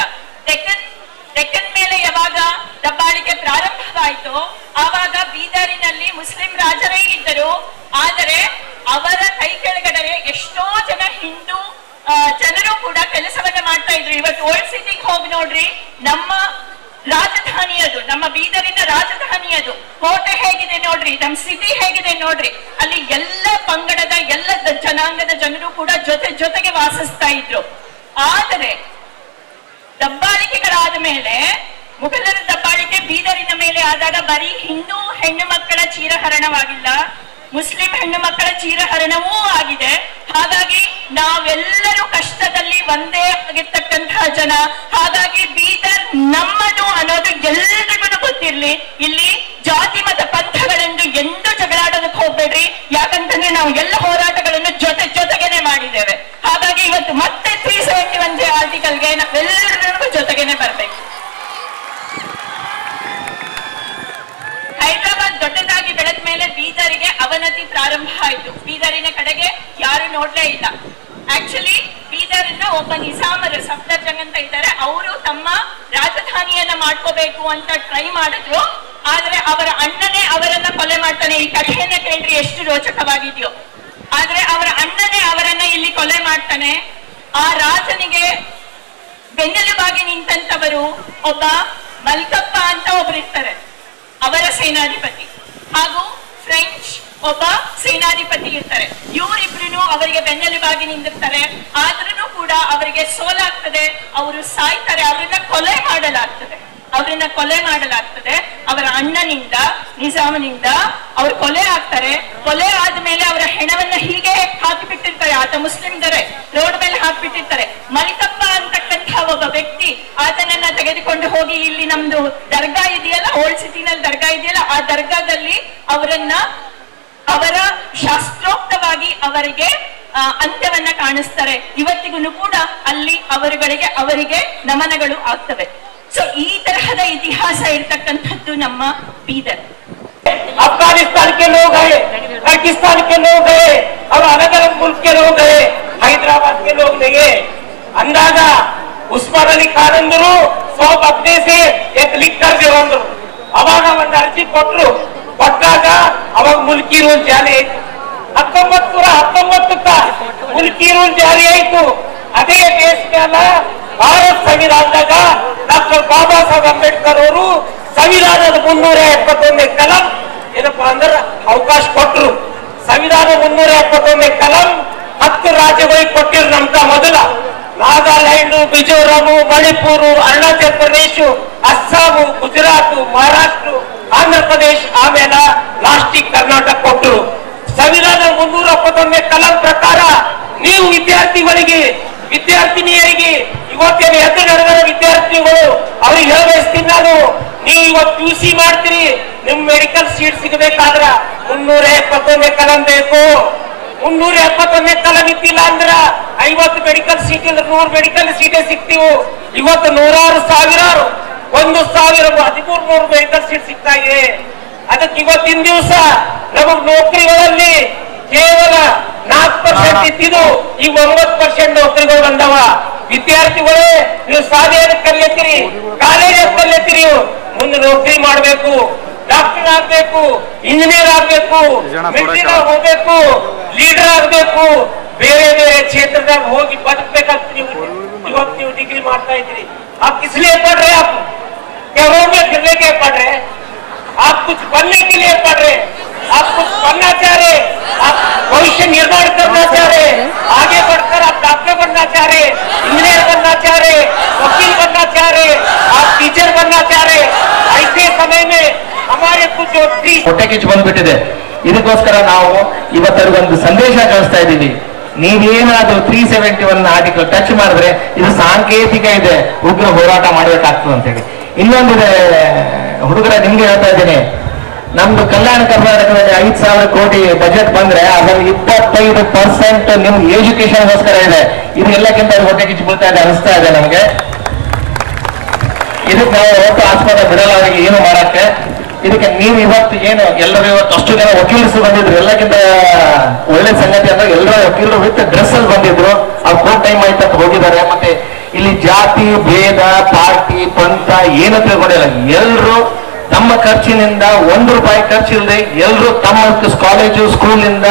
ಡೆಕ್ಕನ್ ಮೇಲೆ ಯಾವಾಗ ದಬ್ಬಾಳಿಕೆ ಪ್ರಾರಂಭವಾಯಿತು ಆವಾಗ ಬೀದರಿನಲ್ಲಿ ಮುಸ್ಲಿಂ ರಾಜರೇ ಇದ್ದರು. ಆದರೆ ಅವರ ಕೈ ಕೆಳಗಡೆ ಎಷ್ಟೋ ಜನ ಹಿಂದೂ ಜನರು ಕೂಡ ಕೆಲಸವನ್ನ ಮಾಡ್ತಾ ಇದ್ರು. ಇವತ್ತು ಓಲ್ಡ್ ಸಿಟಿಗೆ ಹೋಗಿ ನೋಡ್ರಿ, ನಮ್ಮ ರಾಜಧಾನಿ ಅದು, ನಮ್ಮ ಬೀದರಿನ ರಾಜಧಾನಿ ಅದು. ಕೋಟೆ ಹೇಗಿದೆ ನೋಡ್ರಿ, ನಮ್ಮ ಸಿಟಿ ಹೇಗಿದೆ ನೋಡ್ರಿ. ಅಲ್ಲಿ ಎಲ್ಲ ಪಂಗಡದ ಎಲ್ಲ ಜನಾಂಗದ ಜನರು ಕೂಡ ಜೊತೆಗೆ ವಾಸಿಸ್ತಾ ಇದ್ರು. ಆದರೆ ದಬ್ಬಾಳಿಕೆಗಳಾದ ಮೇಲೆ, ಮುಘಲರ ದಬ್ಬಾಳಿಕೆ ಬೀದರಿನ ಮೇಲೆ ಆದಾಗ ಬರೀ ಹಿಂದೂ ಹೆಣ್ಣು ಮಕ್ಕಳ ಚೀರಹರಣವಾಗಿಲ್ಲ, ಮುಸ್ಲಿಂ ಹೆಣ್ಣು ಮಕ್ಕಳ ಚೀರಹರಣವೂ ಆಗಿದೆ. ಹಾಗಾಗಿ ನಾವೆಲ್ಲರೂ ಕಷ್ಟದಲ್ಲಿ ಒಂದೇ ಆಗಿರ್ತಕ್ಕಂತಹ ಜನ. ಹಾಗಾಗಿ ಬೀದರ್ ನಮ್ಮದು ಅನ್ನೋದು ಎಲ್ಲರಿಗೂ ಗೊತ್ತಿರ್ಲಿ. ಇಲ್ಲಿ ಜಾತಿ ಮತ ಪಂಥಗಳೆಂದು ಎಂದೂ ಜಗಳಾಡೋದಕ್ಕೆ ಹೋಗ್ಬೇಡ್ರಿ. ಯಾಕಂತಂದ್ರೆ ನಾವು ಎಲ್ಲ ಹೋರಾಟಗಳನ್ನು ಜೊತೆಗೇನೆ ಮಾಡಿದ್ದೇವೆ. ಹಾಗಾಗಿ ಇವತ್ತು ಮತ್ತೆ 371 ಆರ್ಟಿಕಲ್ಗೆ ನಾವೆಲ್ಲರಿಗೂ ಜೊತೆಗೇನೆ ಬರ್ಬೇಕು. ಹೈದರಾಬಾದ್ ದೊಡ್ಡದಾಗಿ ಬೆಳೆದ ಮೇಲೆ ಬೀದರಿಗೆ ಅವನತಿ ಪ್ರಾರಂಭ ಆಯಿತು. ಬೀದರಿನ ಕಡೆಗೆ ಯಾರು ನೋಡ್ಲೇ ಇಲ್ಲ. ಆಕ್ಚುಲಿ ಬೀದರ್ನ ಒಬ್ಬ ನಿಜಾಮರು, ಸಫ್ದರ್ಜಂಗ್ ಅಂತ ಇದ್ದಾರೆ, ಅವರು ತಮ್ಮ ರಾಜಧಾನಿಯನ್ನ ಮಾಡ್ಕೋಬೇಕು ಅಂತ ಟ್ರೈ ಮಾಡಿದ್ರು. ಆದ್ರೆ ಅವರ ಅಣ್ಣನೇ ಅವರನ್ನ ಕೊಲೆ ಮಾಡ್ತಾನೆ. ಈ ಕಥೆಯನ್ನ ಕೇಳ್ರಿ, ಎಷ್ಟು ರೋಚಕವಾಗಿದೆಯೋ. ಆದ್ರೆ ಅವರ ಅಣ್ಣನೇ ಅವರನ್ನ ಇಲ್ಲಿ ಕೊಲೆ ಮಾಡ್ತಾನೆ. ಆ ರಾಜನಿಗೆ ಬೆನ್ನೆಲುಬಾಗಿ ನಿಂತಂತವರು ಒಬ್ಬ ಮಲ್ಕಪ್ಪ ಅಂತ ಒಬ್ರು ಇರ್ತಾರೆ, ಅವರ ಸೇನಾಧಿಪತಿ, ಹಾಗೂ ಫ್ರೆಂಚ್ ಒಬ್ಬ ಸೇನಾಧಿಪತಿ ಇರ್ತಾರೆ. ಇವರಿಬ್ರು ಅವರಿಗೆ ಬೆನ್ನೆಲುಬಾಗಿ ನಿಂತಿರ್ತಾರೆ. ಆದ್ರೂ ಕೂಡ ಅವರಿಗೆ ಸೋಲಾಗ್ತದೆ, ಅವರು ಸಾಯ್ತಾರೆ, ಅವರನ್ನ ಕೊಲೆ ಮಾಡಲಾಗ್ತದೆ. ಅವರ ಅಣ್ಣನಿಂದ, ನಿಜಾಮನಿಂದ ಅವರು ಕೊಲೆ ಆಗ್ತಾರೆ. ಕೊಲೆ ಆದ್ಮೇಲೆ ಅವರ ಹೆಣವನ್ನ ಹೀಗೆ ಹಾಕಿಬಿಟ್ಟಿರ್ತಾರೆ. ಆತ ಮುಸ್ಲಿಂ ದೊರೆ ರೋಡ್ ಮೇಲೆ ಹಾಕ್ಬಿಟ್ಟಿರ್ತಾರೆ. ಮಲ್ಕಪ್ಪ ಅಂತಕ್ಕಂಥ ಒಬ್ಬ ವ್ಯಕ್ತಿ ಆತನನ್ನ ತೆಗೆದುಕೊಂಡು ಹೋಗಿ ಇಲ್ಲಿ ನಮ್ದು ದರ್ಗಾ ಇದೆಯಲ್ಲ, ಓಲ್ಡ್ ಸಿಟಿನಲ್ಲಿ ದರ್ಗಾ ಇದೆಯಲ್ಲ, ಆ ದರ್ಗಾದಲ್ಲಿ ಅವರ ಶಾಸ್ತ್ರೋಕ್ತವಾಗಿ ಅವರಿಗೆ ಅಂತ್ಯವನ್ನ ಕಾಣಿಸ್ತಾರೆ. ಇವತ್ತಿಗೂ ಕೂಡ ಅಲ್ಲಿ ಅವರಿಗೆ ನಮನಗಳು ಆಗ್ತವೆ. ಸೊ ಈ ತರಹದ ಇತಿಹಾಸ ಇರ್ತಕ್ಕಂಥದ್ದು ನಮ್ಮ ಬೀದರ್. अफगानिस्तान के लोग हैं, पाकिस्तान के लोग हैं और अलग अलग मुल्क के लोग हैं, हैदराबाद के लोग नहीं है. अंदाजा उस्मान अली खान अंदरू सब अपने से एक लिख कर दे अंदरू अವಾಗ ಒಂದು ಅರ್ಜಿ ಕೊಟ್ಟಾಗ ಅವಾಗ ಮುಲ್ಕಿ ರೂಲ್ ಜಾರಿ ಆಯ್ತು. 1919 ಮುಲ್ಕಿ ರೂಲ್ ಜಾರಿ ಆಯ್ತು. ಅದೇ ದೇಶದ ಭಾರತ ಸಂವಿಧಾನದಾಗ ಡಾಕ್ಟರ್ ಬಾಬಾ ಸಾಹೇಬ್ ಅಂಬೇಡ್ಕರ್ ಅವರು ಸಂವಿಧಾನದ 371 ಕಲಂ ಏನಪ್ಪಾ ಅಂದ್ರೆ ಅವಕಾಶ ಕೊಟ್ಟರು. ಸಂವಿಧಾನ 371 ಕಲಂ 10 ರಾಜ್ಯಗಳಿಗೆ ಕೊಟ್ಟಿರು. ನಮ್ಗ ಮೊದಲ ನಾಗಾಲ್ಯಾಂಡ್, ಮಿಜೋರಾಮ್, ಮಣಿಪುರ, ಅರುಣಾಚಲ ಪ್ರದೇಶ, ಅಸ್ಸಾಂ, ಗುಜರಾತ್, ಮಹಾರಾಷ್ಟ್ರ, ಆಂಧ್ರ ಪ್ರದೇಶ, ಆಮೇಲೆ ಲಾಸ್ಟಿಗೆ ಕರ್ನಾಟಕ ಕೊಟ್ಟರು. ಸಂವಿಧಾನ 371ನೇ ಕಲಂ ಪ್ರಕಾರ ನೀವು ವಿದ್ಯಾರ್ಥಿನಿಯರಿಗೆ ಇವತ್ತೇನು ಎದ್ದು ನಡೆದ ವಿದ್ಯಾರ್ಥಿಗಳು ಅವ್ರಿಗೆ ಹೇಳಬಯಸ್ತೀನಿ ನಾನು, ನೀವು ಇವತ್ತು PUC ಮಾಡ್ತೀರಿ, ನಿಮ್ ಮೆಡಿಕಲ್ ಸೀಟ್ ಸಿಗಬೇಕಾದ್ರ 371ನೇ ಕಲಂ ಬೇಕು. 371ನೇ ಕಲಂ ಇದ್ದಿಲ್ಲ ಅಂದ್ರ 50 ಮೆಡಿಕಲ್ ಸೀಟ್ ಇದ್ರೆ 100 ಮೆಡಿಕಲ್ ಸೀಟೇ ಸಿಗ್ತೀವಿ. ಇವತ್ತು ನೂರಾರು ಸಾವಿರಾರು 1,013 ಮೆಡಿಕಲ್ ಸೀಟ್ ಸಿಗ್ತಾ ಇದೆ. ಅದಕ್ಕೆ ಇವತ್ತಿನ ದಿವಸ ನಮಗ್ ನೌಕರಿಗಳಲ್ಲಿ ಕೇವಲ 4% ಇದ್ದಿದ್ದು ಈಗ 9% ನೌಕರಿಗಳು ಬಂದವ. ವಿದ್ಯಾರ್ಥಿಗಳೇ, ನೀವು ಶಾಲೆಯನ್ನು ಕಲಿಯತ್ತೀರಿ, ಕಾಲೇಜ್ ಕಲಿಯತ್ತೀರಿ, ಮುಂದೆ ನೌಕರಿ ಮಾಡಬೇಕು, ಡಾಕ್ಟರ್ ಆಗ್ಬೇಕು, ಇಂಜಿನಿಯರ್ ಆಗ್ಬೇಕು, ಮಿಲಿಟರಿ ಹೋಗ್ಬೇಕು, ಲೀಡರ್ ಆಗ್ಬೇಕು, ಬೇರೆ ಬೇರೆ ಕ್ಷೇತ್ರದಾಗ ಹೋಗಿ ಬದುಕಬೇಕಾಗ್ತದೆ. ಇವತ್ತು ನೀವು ಡಿಗ್ರಿ ಮಾಡ್ತಾ ಇದ್ದೀರಿ, आप किस लिए पढ़ रहे? आप क्या रोड में फिरने के पढ़ रहे? आप कुछ बनने के लिए पढ़ रहे? आप कुछ बनना चाह रहे? आप भविष्य निर्माण करना चाह रहे? आगे बढ़कर आप डॉक्टर बनना चाह रहे, इंजीनियर बनना चाह रहे, वकील बनना चाह रहे, आप टीचर बनना चाह रहे? ऐसे समय में हमारे कुछ ಹೊಟ್ಟೆ ಕಿಚ್ಚು ಬಂದ್ಬಿಟ್ಟಿದೆ. ಇದಕ್ಕೋಸ್ಕರ ನಾವು ಇವತ್ತರಿಗೊಂದು ಸಂದೇಶ ಕಳಿಸ್ತಾ ಇದ್ದೀವಿ. ನೀವೇನಾದ್ರೂ 371 ಆರ್ಟಿಕಲ್ ಟಚ್ ಮಾಡಿದ್ರೆ ಇದು ಸಾಂಕೇತಿಕ ಇದೆ, ಉಗ್ರ ಹೋರಾಟ ಮಾಡಬೇಕಾಗ್ತದೆ ಅಂತ ಹೇಳಿ. ಇನ್ನೊಂದಿದೆ ಹುಡುಗರ, ನಿಮ್ಗೆ ಹೇಳ್ತಾ ಇದ್ದೀನಿ, ನಮ್ದು ಕಲ್ಯಾಣ ಕರ್ನಾಟಕದಲ್ಲಿ 5,000 ಕೋಟಿ ಬಜೆಟ್ ಬಂದ್ರೆ ಅದರಲ್ಲಿ 25% ನಿಮ್ಗೆ ಎಜುಕೇಶನ್ಗೋಸ್ಕರ ಇದೆ. ಇದು ಎಲ್ಲಕ್ಕಿಂತ ಹೊಟ್ಟೆ ಕಿಚ್ಚು ಬೀಳ್ತಾ ಇದೆ ಅನಿಸ್ತಾ ಇದೆ ನಮಗೆ. ಇದಕ್ಕೆ ನಾವು ಒಟ್ಟು ಆಸ್ಪತ್ರೆ ಬಿಡಲ್ಲ ಅವರಿಗೆ ಏನು ಮಾಡಕ್ಕೆ. ಇದಕ್ಕೆ ನೀವು ಇವತ್ತು ಏನು ಎಲ್ಲರೂ ಇವತ್ತು ಅಷ್ಟು ಜನ ವಕೀಲರು ಬಂದಿದ್ರು, ಎಲ್ಲಕ್ಕಿಂತ ಒಳ್ಳೆ ಸಂಗತಿ ಅಂದ್ರೆ ಎಲ್ಲರೂ ವಕೀಲರು ವಿತ್ ಡ್ರೆಸ್ ಅಲ್ಲಿ ಬಂದಿದ್ರು. ಅವ್ರು ಕೋರ್ಟ್ ಟೈಮ್ ಆಯ್ತು ಅಂತ ಹೋಗಿದ್ದಾರೆ. ಮತ್ತೆ ಇಲ್ಲಿ ಜಾತಿ ಭೇದ ಪಾರ್ಟಿ ಪಂಥ ಏನು ತಿಳ್ಕೊಂಡಿಲ್ಲ. ಎಲ್ಲರೂ ತಮ್ಮ ಖರ್ಚಿನಿಂದ ₹1 ಖರ್ಚಿಲ್ಲದೆ ಎಲ್ಲರೂ ತಮ್ಮ ಕಾಲೇಜು ಸ್ಕೂಲಿಂದ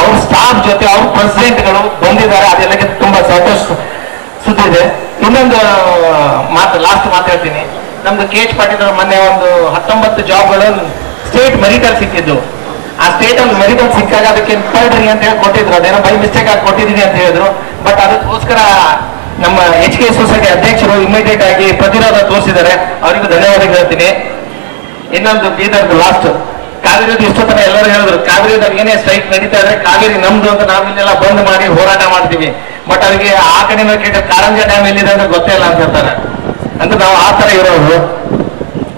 ಅವ್ರ ಸ್ಟಾಫ್ ಜೊತೆ ಅವ್ರ ಪ್ರೆಸಿಡೆಂಟ್ಗಳು ಬಂದಿದ್ದಾರೆ. ಅದೆಲ್ಲಕ್ಕೆ ತುಂಬಾ ಸಂತೋಷ ಸುದ್ದಿ ಇದೆ. ಇನ್ನೊಂದು ಲಾಸ್ಟ್ ಮಾತಾಡ್ತೀನಿ. ನಮ್ದು KH ಪಾಟೀಲ್ ಅವರು ಮೊನ್ನೆ ಒಂದು 19 ಜಾಬ್ಗಳು ಸ್ಟೇಟ್ ಮೆರಿಟಲ್ ಸಿಕ್ಕಿದ್ದು. ಆ ಸ್ಟೇಟ್ ಅಲ್ಲಿ ಮೆರಿಟಲ್ ಸಿಕ್ಕಾಗ ಅದಕ್ಕೆ ಪಡ್ರಿ ಅಂತ ಹೇಳಿ ಕೊಟ್ಟಿದ್ರು. ಅದೇನೋ ಬೈ ಮಿಸ್ಟೇಕ್ ಆಗಿ ಕೊಟ್ಟಿದ್ದೀನಿ ಅಂತ ಹೇಳಿದ್ರು. ಬಟ್ ಅದಕ್ಕೋಸ್ಕರ ನಮ್ಮ HK ಸೊಸೈಟಿ ಅಧ್ಯಕ್ಷರು ಇಮಿಡಿಯೇಟ್ ಆಗಿ ಪ್ರತಿರೋಧ ತೋರಿಸಿದ್ದಾರೆ. ಅವರಿಗೂ ಧನ್ಯವಾದ ಹೇಳ್ತೀನಿ. ಇನ್ನೊಂದು ಬೀದರ್ ಲಾಸ್ಟ್ ಕಾವೇರಿ ಇಷ್ಟೊತ್ತನ ಎಲ್ಲರೂ ಹೇಳಿದ್ರು, ಕಾವೇರಿದಾಗ ಏನೇ ಸ್ಟ್ರೈಕ್ ನಡೀತಾ ಇದ್ರೆ ಕಾವೇರಿ ನಮ್ದು ಅಂತ ನಾವಿಲ್ಲೆಲ್ಲ ಬಂದ್ ಮಾಡಿ ಹೋರಾಟ ಮಾಡ್ತೀವಿ. ಬಟ್ ಅವರಿಗೆ ಆ ಕಡೆ ಕೇಳಿದ್ರೆ ಕಾರಂಜ ಡ್ಯಾಮ್ ಎಲ್ಲಿದೆ ಅಂತ ಗೊತ್ತೇ ಇಲ್ಲ ಅಂತ ಹೇಳ್ತಾರೆ. ಅಂದ್ರೆ ನಾವು ಆ ತರ ಇರೋರು.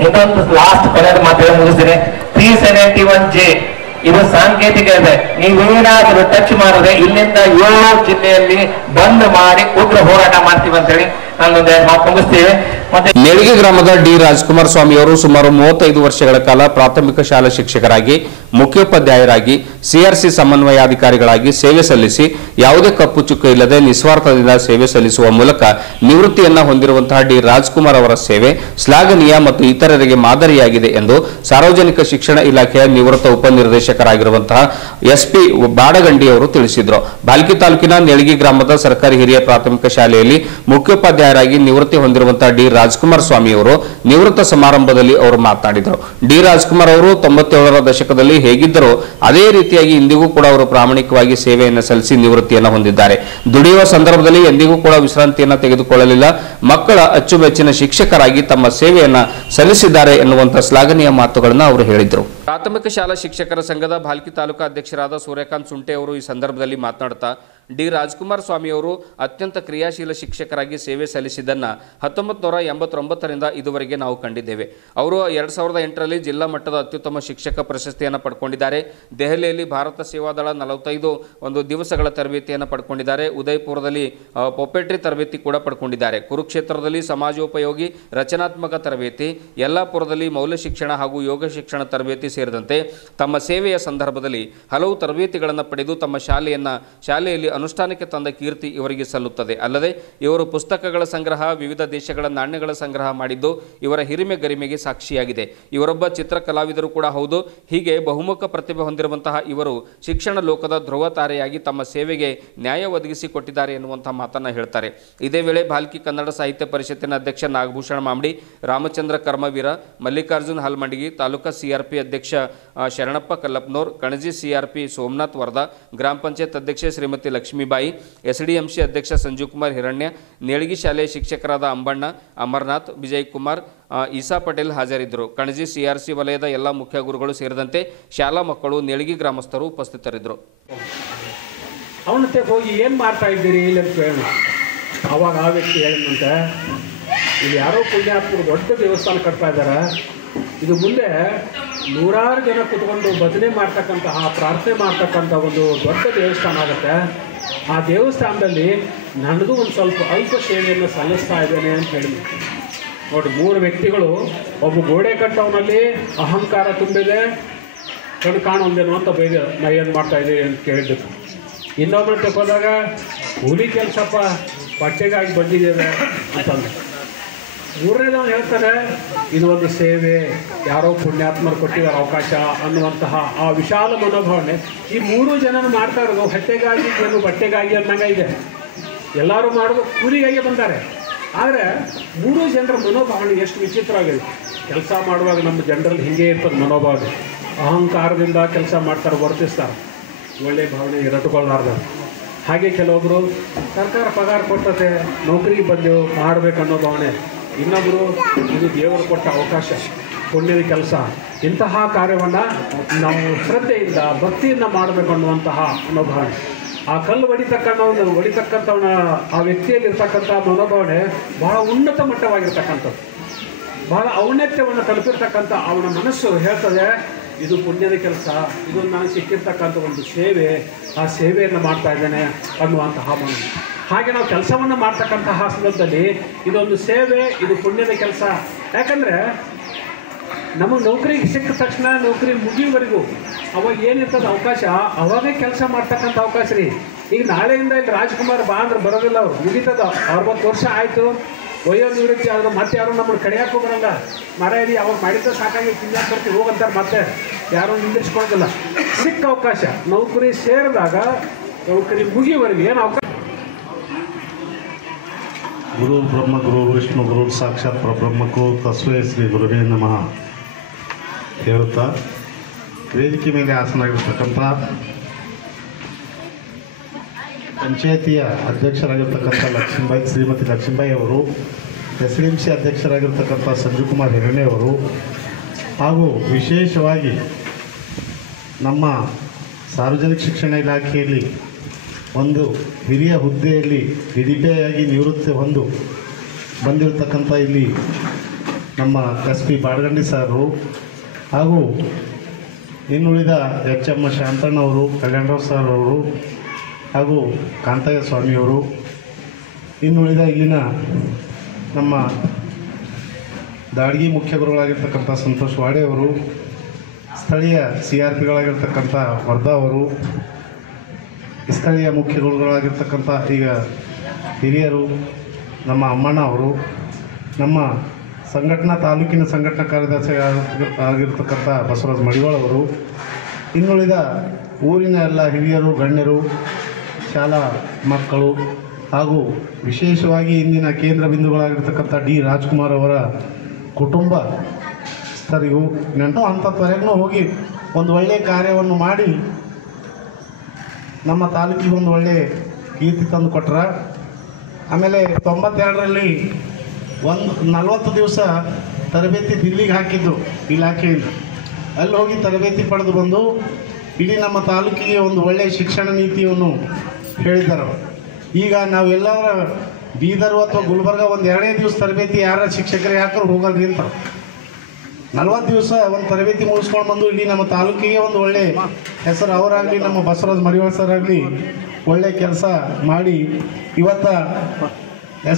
ಇನ್ನೊಂದು ಲಾಸ್ಟ್ ಕೊನೆಯ ಮಾತು ಮುಗಿಸ್ತೀನಿ. 371J ಇದು ಸಾಂಕೇತಿಕ ಇದೆ. ನೀವೇನಾದ್ರೂ ಟಚ್ ಮಾಡಿದ್ರೆ ಇಲ್ಲಿಂದ 7 ಜಿಲ್ಲೆಯಲ್ಲಿ ಬಂದ್ ಮಾಡಿ ಉಗ್ರ ಹೋರಾಟ ಮಾಡ್ತೀವಿ ಅಂತ ಹೇಳಿ ನಾನೊಂದು ಮಾತು ಮುಗಿಸ್ತೀವಿ. ಮತ್ತೆ ನೇಳಿಗೆ ಗ್ರಾಮದ ಡಿ ರಾಜ್ಕುಮಾರ್ ಸ್ವಾಮಿ ಅವರು ಸುಮಾರು 35 ವರ್ಷಗಳ ಕಾಲ ಪ್ರಾಥಮಿಕ ಶಾಲಾ ಶಿಕ್ಷಕರಾಗಿ, ಮುಖ್ಯೋಪಾಧ್ಯಾಯರಾಗಿ, CRC ಸಮನ್ವಯಾಧಿಕಾರಿಗಳಾಗಿ ಸೇವೆ ಸಲ್ಲಿಸಿ ಯಾವುದೇ ಕಪ್ಪು ಚುಕ್ಕ ಇಲ್ಲದೆ ನಿಸ್ವಾರ್ಥದಿಂದ ಸೇವೆ ಸಲ್ಲಿಸುವ ಮೂಲಕ ನಿವೃತ್ತಿಯನ್ನ ಹೊಂದಿರುವಂತಹ ಡಿ ರಾಜ್ಕುಮಾರ್ ಅವರ ಸೇವೆ ಶ್ಲಾಘನೀಯ ಮತ್ತು ಇತರರಿಗೆ ಮಾದರಿಯಾಗಿದೆ ಎಂದು ಸಾರ್ವಜನಿಕ ಶಿಕ್ಷಣ ಇಲಾಖೆಯ ನಿವೃತ್ತ ಉಪನಿರ್ದೇಶಕರಾಗಿರುವಂತಹ SP ಬಾಡಗಂಡಿ ಅವರು ತಿಳಿಸಿದರು. ಬಾಲ್ಕಿ ತಾಲೂಕಿನ ನೇಳಿಗೆ ಗ್ರಾಮದ ಸರ್ಕಾರಿ ಹಿರಿಯ ಪ್ರಾಥಮಿಕ ಶಾಲೆಯಲ್ಲಿ ಮುಖ್ಯೋಪಾಧ್ಯಾಯರಾಗಿ ನಿವೃತ್ತಿ ಹೊಂದಿರುವಂತಹ ಡಿ ರಾಜ್ಕುಮಾರ್ ಸ್ವಾಮಿ ಅವರು ನಿವೃತ್ತ ಸಮಾರಂಭದಲ್ಲಿ ಅವರು ಮಾತನಾಡಿದರು. ಡಿ ರಾಜ್ಕುಮಾರ್ ಅವರು 97ರ ದಶಕದಲ್ಲಿ ಹೇಗಿದ್ದರೋ ಅದೇ ರೀತಿಯಾಗಿ ಇಂದಿಗೂ ಕೂಡ ಅವರು ಪ್ರಾಮಾಣಿಕವಾಗಿ ಸೇವೆಯನ್ನು ಸಲ್ಲಿಸಿ ನಿವೃತ್ತಿಯನ್ನು ಹೊಂದಿದ್ದಾರೆ. ದುಡಿಯುವ ಸಂದರ್ಭದಲ್ಲಿ ಎಂದಿಗೂ ಕೂಡ ವಿಶ್ರಾಂತಿಯನ್ನು ತೆಗೆದುಕೊಳ್ಳಲಿಲ್ಲ. ಮಕ್ಕಳ ಅಚ್ಚುಮೆಚ್ಚಿನ ಶಿಕ್ಷಕರಾಗಿ ತಮ್ಮ ಸೇವೆಯನ್ನ ಸಲ್ಲಿಸಿದ್ದಾರೆ ಎನ್ನುವಂತಹ ಶ್ಲಾಘನೀಯ ಮಾತುಗಳನ್ನು ಅವರು ಹೇಳಿದರು. ಪ್ರಾಥಮಿಕ ಶಾಲಾ ಶಿಕ್ಷಕರ ಸಂಘದ ಭಾಲ್ಕಿ ತಾಲೂಕಾ ಅಧ್ಯಕ್ಷರಾದ ಸೂರ್ಯಕಾಂತ್ ಸುಂಟೆ ಅವರು ಈ ಸಂದರ್ಭದಲ್ಲಿ ಮಾತನಾಡುತ್ತಾ ಡಿ ರಾಜ್ಕುಮಾರ್ ಸ್ವಾಮಿ ಅವರು ಅತ್ಯಂತ ಕ್ರಿಯಾಶೀಲ ಶಿಕ್ಷಕರಾಗಿ ಸೇವೆ ಸಲ್ಲಿಸಿದ್ದನ್ನು 1989ರಿಂದ ಇದುವರೆಗೆ ನಾವು ಕಂಡಿದ್ದೇವೆ. ಅವರು 2008ರಲ್ಲಿ ಜಿಲ್ಲಾ ಮಟ್ಟದ ಅತ್ಯುತ್ತಮ ಶಿಕ್ಷಕ ಪ್ರಶಸ್ತಿಯನ್ನು ಪಡ್ಕೊಂಡಿದ್ದಾರೆ. ದೆಹಲಿಯಲ್ಲಿ ಭಾರತ ಸೇವಾದಳ 45 ಒಂದು ದಿವಸಗಳ ತರಬೇತಿಯನ್ನು ಪಡ್ಕೊಂಡಿದ್ದಾರೆ. ಉದಯಪುರದಲ್ಲಿ ಪೊಪೆಟ್ರಿ ತರಬೇತಿ ಕೂಡ ಪಡ್ಕೊಂಡಿದ್ದಾರೆ. ಕುರುಕ್ಷೇತ್ರದಲ್ಲಿ ಸಮಾಜೋಪಯೋಗಿ ರಚನಾತ್ಮಕ ತರಬೇತಿ, ಯಲ್ಲಾಪುರದಲ್ಲಿ ಮೌಲ್ಯ ಶಿಕ್ಷಣ ಹಾಗೂ ಯೋಗ ಶಿಕ್ಷಣ ತರಬೇತಿ ಸೇರಿದಂತೆ ತಮ್ಮ ಸೇವೆಯ ಸಂದರ್ಭದಲ್ಲಿ ಹಲವು ತರಬೇತಿಗಳನ್ನು ಪಡೆದು ತಮ್ಮ ಶಾಲೆಯಲ್ಲಿ ಅನುಷ್ಠಾನಕ್ಕೆ ತಂದ ಕೀರ್ತಿ ಇವರಿಗೆ ಸಲ್ಲುತ್ತದೆ. ಅಲ್ಲದೆ ಇವರು ಪುಸ್ತಕಗಳ ಸಂಗ್ರಹ, ವಿವಿಧ ದೇಶಗಳ ನಾಣ್ಯಗಳ ಸಂಗ್ರಹ ಮಾಡಿದ್ದು ಇವರ ಹಿರಿಮೆ ಗರಿಮೆಗೆ ಸಾಕ್ಷಿಯಾಗಿದೆ. ಇವರೊಬ್ಬ ಚಿತ್ರ ಕಲಾವಿದರು ಕೂಡ ಹೌದು. ಹೀಗೆ ಬಹುಮುಖ ಪ್ರತಿಭೆ ಹೊಂದಿರುವಂತಹ ಇವರು ಶಿಕ್ಷಣ ಲೋಕದ ಧ್ರುವ ತಾರೆಯಾಗಿ ತಮ್ಮ ಸೇವೆಗೆ ನ್ಯಾಯ ಒದಗಿಸಿಕೊಟ್ಟಿದ್ದಾರೆ ಎನ್ನುವಂತಹ ಮಾತನ್ನು ಹೇಳ್ತಾರೆ. ಇದೇ ವೇಳೆ ಭಾಲ್ಕಿ ಕನ್ನಡ ಸಾಹಿತ್ಯ ಪರಿಷತ್ತಿನ ಅಧ್ಯಕ್ಷ ನಾಗಭೂಷಣ ಮಾಮಡಿ, ರಾಮಚಂದ್ರ ಕರ್ಮವೀರ, ಮಲ್ಲಿಕಾರ್ಜುನ್ ಹಲ್ಮಂಡಿಗಿ, ತಾಲೂಕಾ CRP ಅಧ್ಯಕ್ಷ ಶರಣಪ್ಪ ಕಲ್ಲಪ್ಪನೂರ್, ಕಣಜಿ ಸಿಆರ್ಪಿ ಸೋಮನಾಥ್ ವರ್ಧಾ, ಗ್ರಾಮ ಪಂಚಾಯತ್ ಅಧ್ಯಕ್ಷೆ ಶ್ರೀಮತಿ ಲಕ್ಷ್ಮೀಬಾಯಿ, ಎಸ್ಡಿಎಂಸಿ ಅಧ್ಯಕ್ಷ ಸಂಜೀವ್ ಕುಮಾರ್ ಹಿರಣ್ಯ, ನೇಳಗಿ ಶಾಲೆಯ ಶಿಕ್ಷಕರಾದ ಅಂಬಣ್ಣ, ಅಮರ್ನಾಥ್, ವಿಜಯ್ ಕುಮಾರ್, ಈಸಾ ಪಟೇಲ್ ಹಾಜರಿದ್ದರು. ಕಣಜಿ ಸಿಆರ್ಸಿ ವಲಯದ ಎಲ್ಲ ಮುಖ್ಯ ಗುರುಗಳು ಸೇರಿದಂತೆ ಶಾಲಾ ಮಕ್ಕಳು, ನೇಳಗಿ ಗ್ರಾಮಸ್ಥರು ಉಪಸ್ಥಿತರಿದ್ದರು. ಅವನತ್ತೆ ಹೋಗಿ ಏನು ಮಾಡ್ತಾ ಇದ್ದೀರಿ ಇಲ್ಲ ಅಂತ ಹೇಳೋಣ. ಅವಾಗ ಆ ವ್ಯಕ್ತಿ ಹೇಳಿದಂತೆ, ಇಲ್ಲಿ ಯಾರೋ ಪುಣ್ಯಾತ್ಮರು ದೊಡ್ಡ ದೇವಸ್ಥಾನ ಕಟ್ತಾ ಇದ್ದಾರೆ, ಇದು ಮುಂದೆ ನೂರಾರು ಜನ ಕುತ್ಕೊಂಡು ಭಜನೆ ಮಾಡ್ತಕ್ಕಂತಹ, ಪ್ರಾರ್ಥನೆ ಮಾಡ್ತಕ್ಕಂಥ ಒಂದು ದೊಡ್ಡ ದೇವಸ್ಥಾನ ಆಗುತ್ತೆ. ಆ ದೇವಸ್ಥಾನದಲ್ಲಿ ನನಗೂ ಒಂದು ಸ್ವಲ್ಪ ಅಲ್ಪ ಸೇವೆಯನ್ನು ಸಲ್ಲಿಸ್ತಾ ಇದ್ದೇನೆ ಅಂತ ಹೇಳಿದ್ವಿ. ನೋಡಿ, 3 ವ್ಯಕ್ತಿಗಳು, ಒಬ್ಬ ಗೋಡೆ ಕಟ್ಟವನಲ್ಲಿ ಅಹಂಕಾರ ತುಂಬಿದೆ, ಕಣ್ಣು ಕಾಣೊಂದೇನು ಅಂತ ಬೈದೆ, ನಾ ಏನು ಮಾಡ್ತಾ ಇದ್ದೀವಿ ಅಂತ ಕೇಳಿದ್ದು. ಇನ್ನೊಬ್ಬರು ತಗೋದಾಗ ಕೂಲಿ ಕೆಲಸಪ್ಪ, ಬಟ್ಟೆಗಾಗಿ ಬಂದಿದ್ದೇವೆ ಅಂತಂದು. 3ನೇದವನು ಹೇಳ್ತಾರೆ, ಇದು ಒಂದು ಸೇವೆ, ಯಾರೋ ಪುಣ್ಯಾತ್ಮರು ಕೊಟ್ಟಿದ್ದಾರೆ ಅವಕಾಶ ಅನ್ನುವಂತಹ ಆ ವಿಶಾಲ ಮನೋಭಾವನೆ. ಈ 3 ಜನನ ಮಾಡ್ತಾ ಇರೋದು ಹೊಟ್ಟೆಗಾಗಿ ಏನು ಬಟ್ಟೆಗಾಗಿ ಅನ್ನಂಗೆ ಇದೆ. ಎಲ್ಲರೂ ಮಾಡೋದು ಕೂಲಿಗಾಗಿ ಬಂದ್ದಾರೆ. ಆದರೆ 3 ಜನರ ಮನೋಭಾವನೆ ಎಷ್ಟು ವಿಚಿತ್ರವಾಗಿದೆ. ಕೆಲಸ ಮಾಡುವಾಗ ನಮ್ಮ ಜನರಲ್ಲಿ ಹಿಂಗೆ ಇರ್ತದೆ ಮನೋಭಾವನೆ. ಅಹಂಕಾರದಿಂದ ಕೆಲಸ ಮಾಡ್ತಾರೆ, ವರ್ತಿಸ್ತಾರೆ, ಒಳ್ಳೆಯ ಭಾವನೆ ಇರಟ್ಕೊಳ್ಲಾರ್ದು. ಹಾಗೆ ಕೆಲವೊಬ್ಬರು ಸರ್ಕಾರ ಪಗಾರ ಕೊಟ್ಟತೆ, ನೌಕರಿಗೆ ಬಂದೆವು ಮಾಡಬೇಕನ್ನೋ ಭಾವನೆ. ಇನ್ನೊಬ್ಬರು ಇದು ದೇವರು ಕೊಟ್ಟ ಅವಕಾಶ, ಪುಣ್ಯದ ಕೆಲಸ, ಇಂತಹ ಕಾರ್ಯವನ್ನು ನಾವು ಶ್ರದ್ಧೆಯಿಂದ ಭಕ್ತಿಯಿಂದ ಮಾಡಬೇಕು ಅನ್ನುವಂತಹ ಮನೋಭಾವನೆ. ಆ ಕಲ್ಲು ಹೊಡಿತಕ್ಕಂಥವನ ಆ ವ್ಯಕ್ತಿಯಲ್ಲಿರ್ತಕ್ಕಂಥ ಮನೋಭಾವನೆ ಬಹಳ ಉನ್ನತ ಮಟ್ಟವಾಗಿರ್ತಕ್ಕಂಥದ್ದು, ಬಹಳ ಔನ್ನತ್ಯವನ್ನು ತಲುಪಿರ್ತಕ್ಕಂಥ ಅವನ ಮನಸ್ಸು ಹೇಳ್ತದೆ, ಇದು ಪುಣ್ಯದ ಕೆಲಸ, ಇದು ನನಗೆ ಸಿಕ್ಕಿರ್ತಕ್ಕಂಥ ಒಂದು ಸೇವೆ, ಆ ಸೇವೆಯನ್ನು ಮಾಡ್ತಾ ಇದ್ದೇನೆ ಅನ್ನುವಂತಹ ಮನಸ್ಸು. ಹಾಗೆ ನಾವು ಕೆಲಸವನ್ನು ಮಾಡ್ತಕ್ಕಂತಹ ಸಂದರ್ಭದಲ್ಲಿ ಇದೊಂದು ಸೇವೆ, ಇದು ಪುಣ್ಯದ ಕೆಲಸ. ಯಾಕಂದರೆ ನಮಗೆ ನೌಕರಿಗೆ ಸಿಕ್ಕ ತಕ್ಷಣ ನೌಕರಿ ಮುಗಿಯುವವರೆಗೂ ಅವಾಗ ಏನಿರ್ತದೆ ಅವಕಾಶ, ಅವಾಗೇ ಕೆಲಸ ಮಾಡ್ತಕ್ಕಂಥ ಅವಕಾಶ ರೀ. ಈಗ ನಾಳೆಯಿಂದ ಇಲ್ಲಿ ರಾಜ್ಕುಮಾರ್ ಬಾ ಅಂದ್ರೆ ಬರೋದಿಲ್ಲ, ಅವ್ರು ಮುಗಿತದ. 60 ವರ್ಷ ಆಯಿತು, ವಯೋ ನಿವೃತ್ತಿ ಆದರೂ ಮತ್ತೆ ಯಾರು ನಮ್ಮನ್ನು ಕಡಿಯಾಕೂ ಬರಲ್ಲ. ಮರೆಯಲ್ಲಿ ಅವಾಗ ಮಾಡಿದ್ದ ಸಾಕಾಗಿ ತಿನ್ನಕ್ಕೆ ಬರ್ತೀವಿ ಹೋಗಂತಾರೆ, ಮತ್ತೆ ಯಾರೂ ನಿಂದಿರಿಸ್ಕೊಳ್ಳೋದಿಲ್ಲ. ಸಿಕ್ಕ ಅವಕಾಶ ನೌಕರಿ ಸೇರಿದಾಗ ನೌಕರಿ ಮುಗಿಯುವವರೆಗೆ ಏನು ಅವಕಾಶ. ಗುರು ಬ್ರಹ್ಮ ಗುರು ವಿಷ್ಣು ಗುರು ಸಾಕ್ಷಾತ್ ಪರಬ್ರಹ್ಮಕ್ಕೂ ತಸ್ವೇ ಶ್ರೀ ಗುರುವೇ ನಮಃ ಹೇಳುತ್ತಾ, ವೇದಿಕೆ ಮೇಲೆ ಆಸನಾಗಿರ್ತಕ್ಕಂಥ ಪಂಚಾಯತಿಯ ಅಧ್ಯಕ್ಷರಾಗಿರ್ತಕ್ಕಂಥ ಶ್ರೀಮತಿ ಲಕ್ಷ್ಮೀಬಾಯಿ ಅವರು, ಎಸ್ಡಿಎಂಸಿ ಅಧ್ಯಕ್ಷರಾಗಿರ್ತಕ್ಕಂಥ ಸಂಜೀವ್ ಕುಮಾರ್ ಹಿರಣ್ಯ ಅವರು, ಹಾಗೂ ವಿಶೇಷವಾಗಿ ನಮ್ಮ ಸಾರ್ವಜನಿಕ ಶಿಕ್ಷಣ ಇಲಾಖೆಯಲ್ಲಿ ಒಂದು ಹಿರಿಯ ಹುದ್ದೆಯಲ್ಲಿ ಡಿಡಿಪಿಯಾಗಿ ನಿವೃತ್ತಿ ಹೊಂದು ಬಂದಿರತಕ್ಕಂಥ ಇಲ್ಲಿ ನಮ್ಮ SP ಬಾಡಗಂಡಿ ಸಾರು, ಹಾಗೂ ಇನ್ನುಳಿದ HM ಶಾಂತಣ್ಣವರು, ಕಲ್ಯಾಣರಾವ್ ಸರ್ ಅವರು, ಹಾಗೂ ಕಾಂತಯ್ಯ ಸ್ವಾಮಿಯವರು, ಇನ್ನುಳಿದ ಇಲ್ಲಿನ ನಮ್ಮ ದಾಡ್ಗಿ ಮುಖ್ಯ ಗುರುಗಳಾಗಿರ್ತಕ್ಕಂಥ ಸಂತೋಷ್ ವಾಡೆ ಅವರು, ಸ್ಥಳೀಯ CRPಗಳಾಗಿರ್ತಕ್ಕಂಥ ವರ್ಧಾ ಅವರು, ಸ್ಥಳೀಯ ಮುಖ್ಯ ಗುರುಗಳಾಗಿರ್ತಕ್ಕಂಥ ಈಗ ಹಿರಿಯರು ನಮ್ಮ ಅಮ್ಮಣ್ಣ ಅವರು, ನಮ್ಮ ತಾಲೂಕಿನ ಸಂಘಟನಾ ಕಾರ್ಯದರ್ಶಿ ಆಗಿರ್ತಕ್ಕಂಥ ಬಸವರಾಜ್ ಮಡಿವಾಳ ಅವರು, ಇನ್ನುಳಿದ ಊರಿನ ಎಲ್ಲ ಹಿರಿಯರು, ಗಣ್ಯರು, ಶಾಲಾ ಮಕ್ಕಳು, ಹಾಗೂ ವಿಶೇಷವಾಗಿ ಇಂದಿನ ಕೇಂದ್ರ ಬಿಂದುಗಳಾಗಿರ್ತಕ್ಕಂಥ D ರಾಜ್ಕುಮಾರ್ ಅವರ ಕುಟುಂಬಸ್ಥರಿಗೂ ನೆಂಟು ಅಂಥವರೆಗೂ ಹೋಗಿ ಒಂದು ಒಳ್ಳೆಯ ಕಾರ್ಯವನ್ನು ಮಾಡಿ ನಮ್ಮ ತಾಲೂಕಿಗೆ ಒಂದು ಒಳ್ಳೆಯ ಕೀರ್ತಿ ತಂದು ಕೊಟ್ಟರೆ. ಆಮೇಲೆ 92ರಲ್ಲಿ 40 ದಿವಸ ತರಬೇತಿ ದಿಲ್ಲಿಗೆ ಹಾಕಿದ್ದು ಇಲಾಖೆಯಿಂದ. ಅಲ್ಲಿ ಹೋಗಿ ತರಬೇತಿ ಪಡೆದು ಬಂದು ಇಡೀ ನಮ್ಮ ತಾಲೂಕಿಗೆ ಒಂದು ಒಳ್ಳೆಯ ಶಿಕ್ಷಣ ನೀತಿಯನ್ನು ಹೇಳಿದ್ದಾರೆ. ಈಗ ನಾವೆಲ್ಲರ ಬೀದರು ಅಥವಾ ಗುಲ್ಬರ್ಗ ಒಂದು 2 ದಿವಸ ತರಬೇತಿ ಯಾರ ಶಿಕ್ಷಕರಿಗೆ ಹಾಕರು ಹೋಗಲ್ರಿ ಅಂತ 40 ದಿವಸ ಒಂದು ತರಬೇತಿ ಮುಗಿಸ್ಕೊಂಡು ಬಂದು ಇಡೀ ನಮ್ಮ ತಾಲೂಕಿಗೆ ಒಂದು ಒಳ್ಳೆ ಹೆಸರು, ಅವರಾಗಲಿ ನಮ್ಮ ಬಸವರಾಜ್ ಮಡಿವಾಳ ಸರ್ ಆಗಲಿ ಒಳ್ಳೆ ಕೆಲಸ ಮಾಡಿ ಇವತ್ತ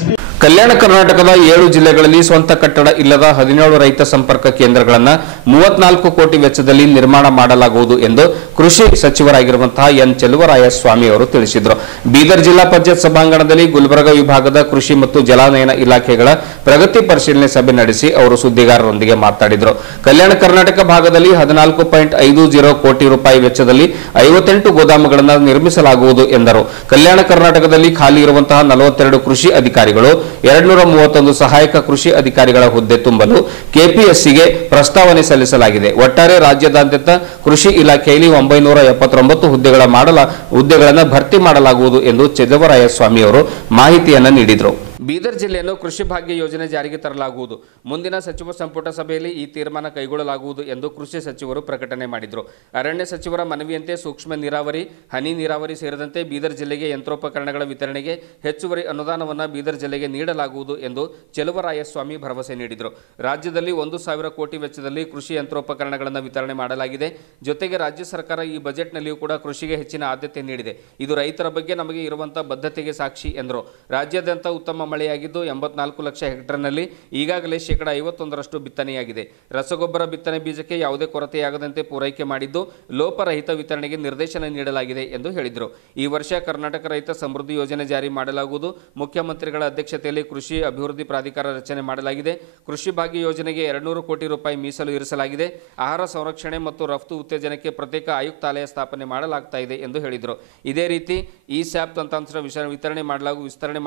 SP ಕಲ್ಯಾಣ ಕರ್ನಾಟಕದ 7 ಜಿಲ್ಲೆಗಳಲ್ಲಿ ಸ್ವಂತ ಕಟ್ಟಡ ಇಲ್ಲದ 17 ರೈತ ಸಂಪರ್ಕ ಕೇಂದ್ರಗಳನ್ನು 34 ಕೋಟಿ ವೆಚ್ಚದಲ್ಲಿ ನಿರ್ಮಾಣ ಮಾಡಲಾಗುವುದು ಎಂದು ಕೃಷಿ ಸಚಿವರಾಗಿರುವಂತಹ ಎನ್ ಚೆಲುವರಾಯಸ್ವಾಮಿ ಅವರು ತಿಳಿಸಿದರು. ಬೀದರ್ ಜಿಲ್ಲಾ ಪಂಚಾಯತ್ ಸಭಾಂಗಣದಲ್ಲಿ ಗುಲ್ಬರ್ಗಾ ವಿಭಾಗದ ಕೃಷಿ ಮತ್ತು ಜಲಾನಯನ ಇಲಾಖೆಗಳ ಪ್ರಗತಿ ಪರಿಶೀಲನೆ ಸಭೆ ನಡೆಸಿ ಅವರು ಸುದ್ದಿಗಾರರೊಂದಿಗೆ ಮಾತನಾಡಿದರು. ಕಲ್ಯಾಣ ಕರ್ನಾಟಕ ಭಾಗದಲ್ಲಿ 14.50 ಕೋಟಿ ರೂಪಾಯಿ ವೆಚ್ಚದಲ್ಲಿ 58 ಗೋದಾಮುಗಳನ್ನು ನಿರ್ಮಿಸಲಾಗುವುದು ಎಂದರು. ಕಲ್ಯಾಣ ಕರ್ನಾಟಕದಲ್ಲಿ ಖಾಲಿ ಇರುವಂತಹ 42 ಕೃಷಿ ಅಧಿಕಾರಿಗಳು 231 ಸಹಾಯಕ ಕೃಷಿ ಅಧಿಕಾರಿಗಳ ಹುದ್ದೆ ತುಂಬಲು ಕೆಪಿಎಸ್ಸಿಗೆ ಪ್ರಸ್ತಾವನೆ ಸಲ್ಲಿಸಲಾಗಿದೆ. ಒಟ್ಟಾರೆ ರಾಜ್ಯಾದ್ಯಂತ ಕೃಷಿ ಇಲಾಖೆಯಲ್ಲಿ 979 ಹುದ್ದೆಗಳನ್ನು ಭರ್ತಿ ಮಾಡಲಾಗುವುದು ಎಂದು ಚೆಲುವರಾಯಸ್ವಾಮಿ ಅವರು ಮಾಹಿತಿಯನ್ನು ನೀಡಿದರು. ಬೀದರ್ ಜಿಲ್ಲೆಯನ್ನು ಕೃಷಿ ಭಾಗ್ಯ ಯೋಜನೆ ಜಾರಿಗೆ ತರಲಾಗುವುದು. ಮುಂದಿನ ಸಚಿವ ಸಂಪುಟ ಸಭೆಯಲ್ಲಿ ಈ ತೀರ್ಮಾನ ಕೈಗೊಳ್ಳಲಾಗುವುದು ಎಂದು ಕೃಷಿ ಸಚಿವರು ಪ್ರಕಟಣೆ ಮಾಡಿದರು. ಅರಣ್ಯ ಸಚಿವರ ಮನವಿಯಂತೆ ಸೂಕ್ಷ್ಮ ನೀರಾವರಿ, ಹನಿ ನೀರಾವರಿ ಸೇರಿದಂತೆ ಬೀದರ್ ಜಿಲ್ಲೆಗೆ ಯಂತ್ರೋಪಕರಣಗಳ ವಿತರಣೆಗೆ ಹೆಚ್ಚುವರಿ ಅನುದಾನವನ್ನು ಬೀದರ್ ಜಿಲ್ಲೆಗೆ ನೀಡಲಾಗುವುದು ಎಂದು ಚೆಲುವರಾಯಸ್ವಾಮಿ ಭರವಸೆ ನೀಡಿದರು. ರಾಜ್ಯದಲ್ಲಿ 1,000 ಕೋಟಿ ವೆಚ್ಚದಲ್ಲಿ ಕೃಷಿ ಯಂತ್ರೋಪಕರಣಗಳನ್ನು ವಿತರಣೆ ಮಾಡಲಾಗಿದೆ. ಜೊತೆಗೆ ರಾಜ್ಯ ಸರ್ಕಾರ ಈ ಬಜೆಟ್ನಲ್ಲಿಯೂ ಕೂಡ ಕೃಷಿಗೆ ಹೆಚ್ಚಿನ ಆದ್ಯತೆ ನೀಡಿದೆ. ಇದು ರೈತರ ಬಗ್ಗೆ ನಮಗೆ ಇರುವಂತಹ ಬದ್ಧತೆಗೆ ಸಾಕ್ಷಿ ಎಂದರು. ರಾಜ್ಯಾದ್ಯಂತ ಉತ್ತಮ ಮಳೆಯಾಗಿದ್ದು 84 ಲಕ್ಷ ಹೆಕ್ಟೇರ್ನಲ್ಲಿ ಈಗಾಗಲೇ 51% ಬಿತ್ತನೆಯಾಗಿದೆ. ರಸಗೊಬ್ಬರ ಬಿತ್ತನೆ ಬೀಜಕ್ಕೆ ಯಾವುದೇ ಕೊರತೆಯಾಗದಂತೆ ಪೂರೈಕೆ ಮಾಡಿದ್ದು ಲೋಪರಹಿತ ವಿತರಣೆಗೆ ನಿರ್ದೇಶನ ನೀಡಲಾಗಿದೆ ಎಂದು ಹೇಳಿದರು. ಈ ವರ್ಷ ಕರ್ನಾಟಕ ರೈತ ಸಮೃದ್ಧಿ ಯೋಜನೆ ಜಾರಿ ಮಾಡಲಾಗುವುದು. ಮುಖ್ಯಮಂತ್ರಿಗಳ ಅಧ್ಯಕ್ಷತೆಯಲ್ಲಿ ಕೃಷಿ ಅಭಿವೃದ್ಧಿ ಪ್ರಾಧಿಕಾರ ರಚನೆ ಮಾಡಲಾಗಿದೆ. ಕೃಷಿ ಭಾಗ್ಯ ಯೋಜನೆಗೆ 200 ಕೋಟಿ ರೂಪಾಯಿ ಮೀಸಲು ಇರಿಸಲಾಗಿದೆ. ಆಹಾರ ಸಂರಕ್ಷಣೆ ಮತ್ತು ರಫ್ತು ಉತ್ತೇಜನಕ್ಕೆ ಪ್ರತ್ಯೇಕ ಆಯುಕ್ತಾಲಯ ಸ್ಥಾಪನೆ ಮಾಡಲಾಗ್ತಾ ಇದೆ ಎಂದು ಹೇಳಿದರು. ಇದೇ ರೀತಿ ಈ ಸ್ಯಾಪ್ ತಂತ್ರಾಂಶ ವಿಸ್ತರಣೆ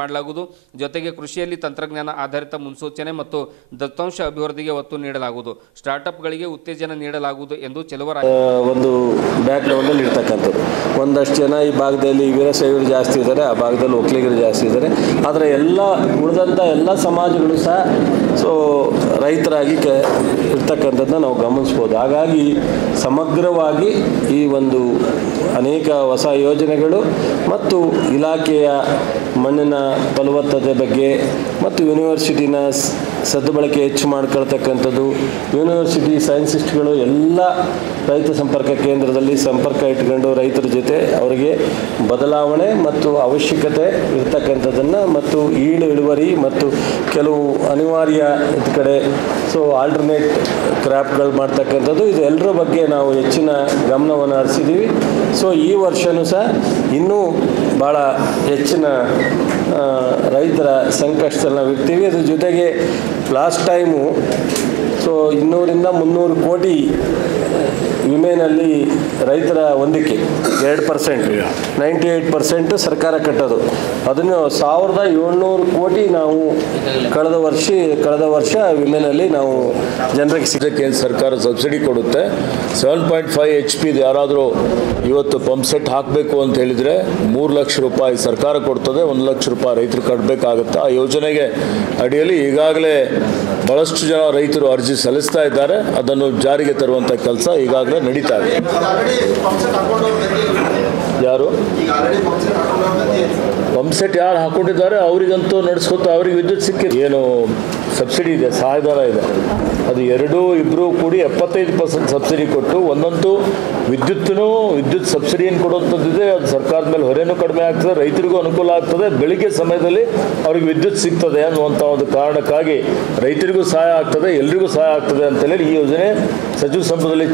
ಮಾಡಲಾಗುವುದು. ಜೊತೆಗೆ ಕೃಷಿಯಲ್ಲಿ ತಂತ್ರಜ್ಞಾನ ಆಧಾರಿತ ಮುನ್ಸೂಚನೆ ಮತ್ತು ದತ್ತಾಂಶ ಅಭಿವೃದ್ಧಿಗೆ ಒತ್ತು ನೀಡಲಾಗುವುದು. ಸ್ಟಾರ್ಟ್ಅಪ್ಗಳಿಗೆ ಉತ್ತೇಜನ ನೀಡಲಾಗುವುದು ಎಂದು ಒಂದು ಬ್ಯಾಕ್ ಗ್ರೌಂಡಲ್ಲಿ ಇರ್ತಕ್ಕಂಥದ್ದು. ಒಂದಷ್ಟು ಜನ ಈ ಭಾಗದಲ್ಲಿ ವೀರಶೈವರು ಜಾಸ್ತಿ ಇದ್ದಾರೆ, ಆ ಭಾಗದಲ್ಲಿ ಒಕ್ಕಲಿಗರು ಜಾಸ್ತಿ ಇದ್ದಾರೆ. ಆದರೆ ಉಳಿದಂಥ ಎಲ್ಲ ಸಮಾಜಗಳು ಸಹ ರೈತರಾಗಿ ಇರ್ತಕ್ಕಂಥದ್ದನ್ನ ನಾವು ಗಮನಿಸ್ಬೋದು. ಹಾಗಾಗಿ ಸಮಗ್ರವಾಗಿ ಈ ಒಂದು ಅನೇಕ ಹೊಸ ಯೋಜನೆಗಳು ಮತ್ತು ಇಲಾಖೆಯ ಮಣ್ಣಿನ ಫಲವತ್ತತೆ ಬಗ್ಗೆ ಮತ್ತು ಯೂನಿವರ್ಸಿಟಿನ ಸದ್ಬಳಕೆ ಹೆಚ್ಚು ಮಾಡ್ಕೊಳ್ತಕ್ಕಂಥದ್ದು, ಯೂನಿವರ್ಸಿಟಿ ಸೈನ್ಸಿಸ್ಟ್ಗಳು ಎಲ್ಲ ರೈತ ಸಂಪರ್ಕ ಕೇಂದ್ರದಲ್ಲಿ ಸಂಪರ್ಕ ಇಟ್ಕೊಂಡು ರೈತರ ಜೊತೆ ಅವರಿಗೆ ಬದಲಾವಣೆ ಮತ್ತು ಅವಶ್ಯಕತೆ ಇರ್ತಕ್ಕಂಥದ್ದನ್ನು ಮತ್ತು ಇಳುವರಿ ಮತ್ತು ಕೆಲವು ಅನಿವಾರ್ಯ ಕಡೆ ಆಲ್ಟರ್ನೇಟ್ ಕ್ರಾಪ್ಗಳು ಮಾಡ್ತಕ್ಕಂಥದ್ದು, ಇದು ಎಲ್ಲರ ಬಗ್ಗೆ ನಾವು ಹೆಚ್ಚಿನ ಗಮನವನ್ನು ಹರಿಸಿದ್ದೀವಿ. ಈ ವರ್ಷವೂ ಸಹ ಇನ್ನೂ ಭಾಳ ಹೆಚ್ಚಿನ ರೈತರ ಸಂಕಷ್ಟದಲ್ಲಿ ನಾವು ಇರ್ತೀವಿ. ಅದ್ರ ಜೊತೆಗೆ ಲಾಸ್ಟ್ ಟೈಮು 200-300 ಕೋಟಿ ವಿಮೆನಲ್ಲಿ ರೈತರ ಹೊಂದಿಕೆ 2%, 98% ಸರ್ಕಾರ ಕಟ್ಟೋದು. ಅದನ್ನು 1,700 ಕೋಟಿ ನಾವು ಕಳೆದ ವರ್ಷ ವಿಮೆನಲ್ಲಿ ನಾವು ಜನರಿಗೆ ಸಿಗೋಕ್ಕೆ ಸರ್ಕಾರ ಸಬ್ಸಿಡಿ ಕೊಡುತ್ತೆ. 7.5 HP ಯಾರಾದರೂ ಇವತ್ತು ಪಂಪ್ ಸೆಟ್ ಹಾಕಬೇಕು ಅಂತ ಹೇಳಿದರೆ 3 ಲಕ್ಷ ರೂಪಾಯಿ ಸರ್ಕಾರ ಕೊಡ್ತದೆ, 1 ಲಕ್ಷ ರೂಪಾಯಿ ರೈತರು ಕಟ್ಟಬೇಕಾಗುತ್ತೆ. ಆ ಯೋಜನೆಗೆ ಅಡಿಯಲ್ಲಿ ಈಗಾಗಲೇ ಬಹಳಷ್ಟು ಜನ ರೈತರು ಅರ್ಜಿ ಸಲ್ಲಿಸ್ತಾ ಇದ್ದಾರೆ. ಅದನ್ನು ಜಾರಿಗೆ ತರುವಂಥ ಕೆಲಸ ಈಗಾಗಲೇ ನಡೀತಾ ಇದೆ. ಯಾರು ಪಂಪ್ ಸೆಟ್ ಯಾರು ಹಾಕೊಂಡಿದ್ದಾರೆ ಅವರಿಗಂತೂ ನಡೆಸ್ಕೊತ ಅವ್ರಿಗೆ ವಿದ್ಯುತ್ ಸಿಕ್ಕಿದೆ. ಏನು ಸಬ್ಸಿಡಿ ಇದೆ, ಸಹಾಯಧನ ಇದೆ, ಅದು ಇಬ್ಬರು ಕೂಡಿ 75% ಸಬ್ಸಿಡಿ ಕೊಟ್ಟು ಒಂದಂತೂ ವಿದ್ಯುತ್ ಸಬ್ಸಿಡಿಯನ್ನು ಕೊಡುವಂಥದ್ದಿದೆ. ಅದು ಸರ್ಕಾರದ ಮೇಲೆ ಹೊರೆನೂ ಕಡಿಮೆ ಆಗ್ತದೆ, ರೈತರಿಗೂ ಅನುಕೂಲ ಆಗ್ತದೆ, ಬೆಳಿಗ್ಗೆ ಸಮಯದಲ್ಲಿ ಅವ್ರಿಗೆ ವಿದ್ಯುತ್ ಸಿಗ್ತದೆ ಅನ್ನುವಂಥ ಒಂದು ಕಾರಣಕ್ಕಾಗಿ ರೈತರಿಗೂ ಸಹಾಯ ಆಗ್ತದೆ, ಎಲ್ರಿಗೂ ಸಹಾಯ ಆಗ್ತದೆ ಅಂತೇಳಿ ಈ ಯೋಜನೆ ಸಚಿವ ಸಂಪುಟದಲ್ಲಿ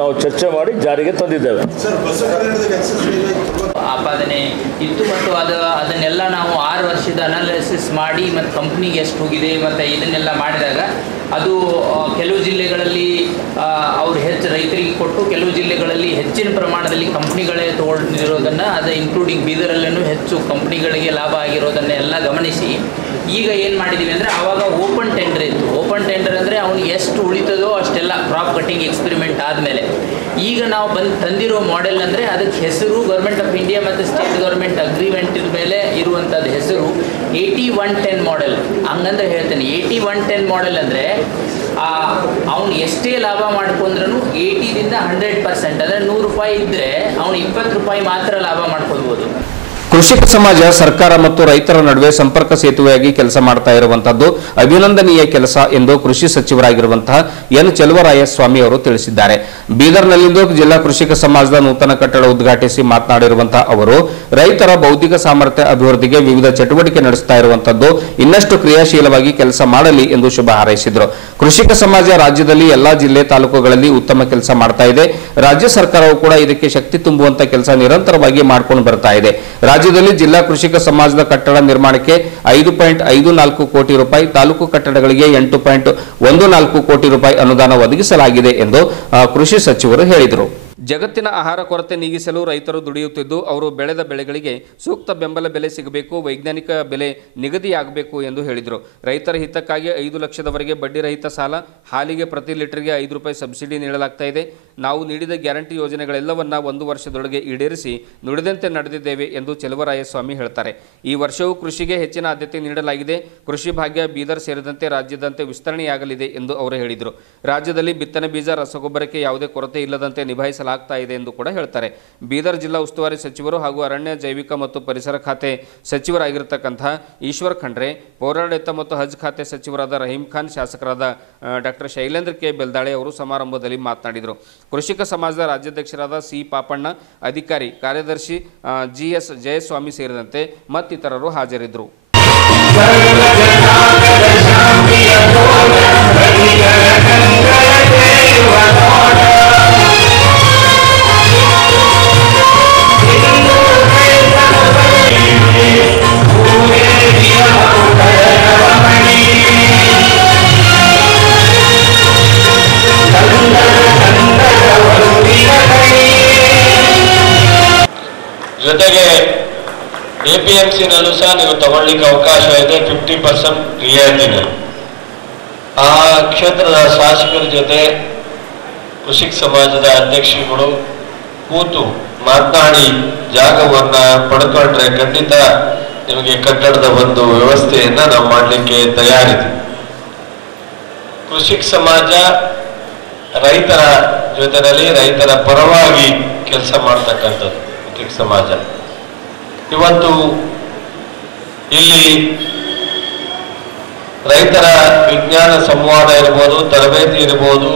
ನಾವು ಚರ್ಚೆ ಮಾಡಿ ಜಾರಿಗೆ ತಂದಿದ್ದೇವೆ. ಆಪಾದನೆ ಇತ್ತು ಮತ್ತು ಅದನ್ನೆಲ್ಲ ನಾವು 6 ವರ್ಷದ ಅನಾಲಿಸಿಸ್ ಮಾಡಿ ಮತ್ತು ಕಂಪ್ನಿಗೆ ಎಷ್ಟು ಹೋಗಿದೆ ಮತ್ತು ಇದನ್ನೆಲ್ಲ ಮಾಡಿದಾಗ ಅದು ಕೆಲವು ಜಿಲ್ಲೆಗಳಲ್ಲಿ ಅವರು ಹೆಚ್ಚು ರೈತರಿಗೆ ಕೊಟ್ಟು, ಕೆಲವು ಜಿಲ್ಲೆಗಳಲ್ಲಿ ಹೆಚ್ಚಿನ ಪ್ರಮಾಣದಲ್ಲಿ ಕಂಪ್ನಿಗಳೇ ತಗೊಂಡಿರೋದನ್ನು, ಅದು ಇನ್ಕ್ಲೂಡಿಂಗ್ ಬೀದರಲ್ಲೂ ಹೆಚ್ಚು ಕಂಪ್ನಿಗಳಿಗೆ ಲಾಭ ಆಗಿರೋದನ್ನು ಎಲ್ಲ ಗಮನಿಸಿ ಈಗ ಏನು ಮಾಡಿದ್ದೀವಿ ಅಂದರೆ, ಆವಾಗ ಓಪನ್ ಟೆಂಡರ್ ಇತ್ತು. ಓಪನ್ ಟೆಂಡರ್ ಅಂದರೆ ಅವನಿಗೆ ಎಷ್ಟು ಉಳಿತದೋ ಅಷ್ಟೆಲ್ಲ ಕ್ರಾಪ್ ಕಟಿಂಗ್ ಎಕ್ಸ್ಪೆರಿಮೆಂಟ್ ಆದಮೇಲೆ ಈಗ ನಾವು ತಂದಿರೋ ಮಾಡೆಲ್ ಅಂದರೆ ಅದಕ್ಕೆ ಹೆಸರು ಗೌರ್ಮೆಂಟ್ ಆಫ್ ಇಂಡಿಯಾ ಮತ್ತು ಸ್ಟೇಟ್ ಗೌರ್ಮೆಂಟ್ ಅಗ್ರಿಮೆಂಟ್ ಮೇಲೆ ಇರುವಂಥದ್ದು ಹೆಸರು 80-110 ಮಾಡೆಲ್. ಹಂಗಂದ್ರೆ ಹೇಳ್ತೇನೆ, 80-110 ಮಾಡೆಲ್ ಅಂದರೆ ಅವನು ಎಷ್ಟೇ ಲಾಭ ಮಾಡ್ಕೊಂಡ್ರೂ 80ದಿಂದ 100%, ಅಂದರೆ 100 ರೂಪಾಯಿ ಇದ್ದರೆ ಅವನು 20 ರೂಪಾಯಿ ಮಾತ್ರ ಲಾಭ ಮಾಡ್ಕೊಳ್ಬೋದು. ಕೃಷಿಕ ಸಮಾಜ ಸರ್ಕಾರ ಮತ್ತು ರೈತರ ನಡುವೆ ಸಂಪರ್ಕ ಸೇತುವೆಯಾಗಿ ಕೆಲಸ ಮಾಡ್ತಾ ಇರುವಂತದ್ದು ಅಭಿನಂದನೀಯ ಕೆಲಸ ಎಂದು ಕೃಷಿ ಸಚಿವರಾಗಿರುವಂತಹ ಎನ್ ಚೆಲುವರಾಯಸ್ವಾಮಿ ಅವರು ತಿಳಿಸಿದ್ದಾರೆ. ಬೀದರ್ನಲ್ಲಿಂದು ಜಿಲ್ಲಾ ಕೃಷಿಕ ಸಮಾಜದ ನೂತನ ಕಟ್ಟಡ ಉದ್ಘಾಟಿಸಿ ಮಾತನಾಡಿರುವಂತಹ ಅವರು ರೈತರ ಬೌದ್ಧಿಕ ಸಾಮರ್ಥ್ಯ ಅಭಿವೃದ್ಧಿಗೆ ವಿವಿಧ ಚಟುವಟಿಕೆ ನಡೆಸ್ತಾ ಇರುವಂತದ್ದು ಇನ್ನಷ್ಟು ಕ್ರಿಯಾಶೀಲವಾಗಿ ಕೆಲಸ ಮಾಡಲಿ ಎಂದು ಶುಭ ಹಾರೈಸಿದರು. ಕೃಷಿಕ ಸಮಾಜ ರಾಜ್ಯದಲ್ಲಿ ಎಲ್ಲಾ ಜಿಲ್ಲೆ ತಾಲೂಕುಗಳಲ್ಲಿ ಉತ್ತಮ ಕೆಲಸ ಮಾಡ್ತಾ ಇದೆ. ರಾಜ್ಯ ಸರ್ಕಾರವು ಕೂಡ ಇದಕ್ಕೆ ಶಕ್ತಿ ತುಂಬುವಂತ ಕೆಲಸ ನಿರಂತರವಾಗಿ ಮಾಡಿಕೊಂಡು ಬರ್ತಾ ಇದೆ. ರಾಜ್ಯದಲ್ಲಿ ಜಿಲ್ಲಾ ಕೃಷಿಕ ಸಮಾಜದ ಕಟ್ಟಡ ನಿರ್ಮಾಣಕ್ಕೆ 5.54 ಕೋಟಿ ರೂಪಾಯಿ, ತಾಲೂಕು ಕಟ್ಟಡಗಳಿಗೆ 8.14 ಕೋಟಿ ರೂಪಾಯಿ ಅನುದಾನ ಒದಗಿಸಲಾಗಿದೆ ಎಂದು ಕೃಷಿ ಸಚಿವರು ಹೇಳಿದರು. ಜಗತ್ತಿನ ಆಹಾರ ಕೊರತೆ ನೀಗಿಸಲು ರೈತರು ದುಡಿಯುತ್ತಿದ್ದು ಅವರು ಬೆಳೆದ ಬೆಳೆಗಳಿಗೆ ಸೂಕ್ತ ಬೆಂಬಲ ಬೆಲೆ ಸಿಗಬೇಕು, ವೈಜ್ಞಾನಿಕ ಬೆಲೆ ನಿಗದಿಯಾಗಬೇಕು ಎಂದು ಹೇಳಿದರು. ರೈತರ ಹಿತಕ್ಕಾಗಿ 5 ಲಕ್ಷದವರೆಗೆ ಬಡ್ಡಿರಹಿತ ಸಾಲ, ಹಾಲಿಗೆ ಪ್ರತಿ ಲೀಟರ್ಗೆ 5 ರೂಪಾಯಿ ಸಬ್ಸಿಡಿ ನೀಡಲಾಗ್ತಾ ಇದೆ. ನಾವು ನೀಡಿದ ಗ್ಯಾರಂಟಿ ಯೋಜನೆಗಳೆಲ್ಲವನ್ನ 1 ವರ್ಷದೊಳಗೆ ಈಡೇರಿಸಿ ನುಡಿದಂತೆ ನಡೆದಿದ್ದೇವೆ ಎಂದು ಚೆಲುವರಾಯಸ್ವಾಮಿ ಹೇಳ್ತಾರೆ. ಈ ವರ್ಷವೂ ಕೃಷಿಗೆ ಹೆಚ್ಚಿನ ಆದ್ಯತೆ ನೀಡಲಾಗಿದೆ. ಕೃಷಿ ಭಾಗ್ಯ ಬೀದರ್ ಸೇರಿದಂತೆ ರಾಜ್ಯದಂತೆ ವಿಸ್ತರಣೆಯಾಗಲಿದೆ ಎಂದು ಅವರು ಹೇಳಿದರು. ರಾಜ್ಯದಲ್ಲಿ ಬಿತ್ತನೆ ಬೀಜ, ರಸಗೊಬ್ಬರಕ್ಕೆ ಯಾವುದೇ ಕೊರತೆ ಇಲ್ಲದಂತೆ ನಿಭಾಯಿಸಲಾಗ್ತಾ ಇದೆ ಎಂದು ಕೂಡ ಹೇಳ್ತಾರೆ. ಬೀದರ್ ಜಿಲ್ಲಾ ಉಸ್ತುವಾರಿ ಸಚಿವರು ಹಾಗೂ ಅರಣ್ಯ, ಜೈವಿಕ ಮತ್ತು ಪರಿಸರ ಖಾತೆ ಸಚಿವರಾಗಿರತಕ್ಕಂತಹ ಈಶ್ವರ್ ಖಂಡ್ರೆ, ಪೌರಾಡಳಿತ ಮತ್ತು ಹಜ್ ಖಾತೆ ಸಚಿವರಾದ ರಹೀಂ ಖಾನ್, ಶಾಸಕರಾದ ಡಾಕ್ಟರ್ ಶೈಲೇಂದ್ರ ಕೆ ಬೆಲ್ದಾಳೆ ಅವರು ಸಮಾರಂಭದಲ್ಲಿ ಮಾತನಾಡಿದರು. ಕೃಷಿಕ ಸಮಾಜದ ರಾಜ್ಯಾಧ್ಯಕ್ಷರಾದ ಸಿ ಪಾಪಣ್ಣ, ಅಧಿಕಾರಿ ಕಾರ್ಯದರ್ಶಿ GS ಜಯಸ್ವಾಮಿ ಸೇರಿದಂತೆ ಮತ್ತಿತರರು ಹಾಜರಿದ್ದರು. ಜೊತೆಗೆ APMC-ನಲ್ಲೂ ಸಹ ನೀವು ತಗೊಳ್ಳಿಕ್ಕೆ ಅವಕಾಶ ಇದೆ 50% ರಿಯಾಯಿತಿನಲ್ಲಿ. ಆ ಕ್ಷೇತ್ರದ ಶಾಸಕರ ಜೊತೆ ಕೃಷಿಕ ಸಮಾಜದ ಅಧ್ಯಕ್ಷರುಗಳು ಕೂತು ಮಾತನಾಡಿ ಜಾಗವನ್ನ ಪಡ್ಕೊಂಡ್ರೆ ಖಂಡಿತ ನಿಮಗೆ ಕಟ್ಟಡದ ಒಂದು ವ್ಯವಸ್ಥೆಯನ್ನ ನಾವು ಮಾಡಲಿಕ್ಕೆ ತಯಾರಿದ್ದೀವಿ. ಕೃಷಿಕ ಸಮಾಜ ರೈತರ ಜೊತೆಯಲ್ಲಿ ರೈತರ ಪರವಾಗಿ ಕೆಲಸ ಮಾಡ್ತಕ್ಕಂಥದ್ದು ಕೃಷಿಕ ಸಮಾಜ. ಇವತ್ತು ಇಲ್ಲಿ ರೈತರ ವಿಜ್ಞಾನ ಸಂವಾದ ಇರ್ಬೋದು, ತರಬೇತಿ ಇರ್ಬೋದು,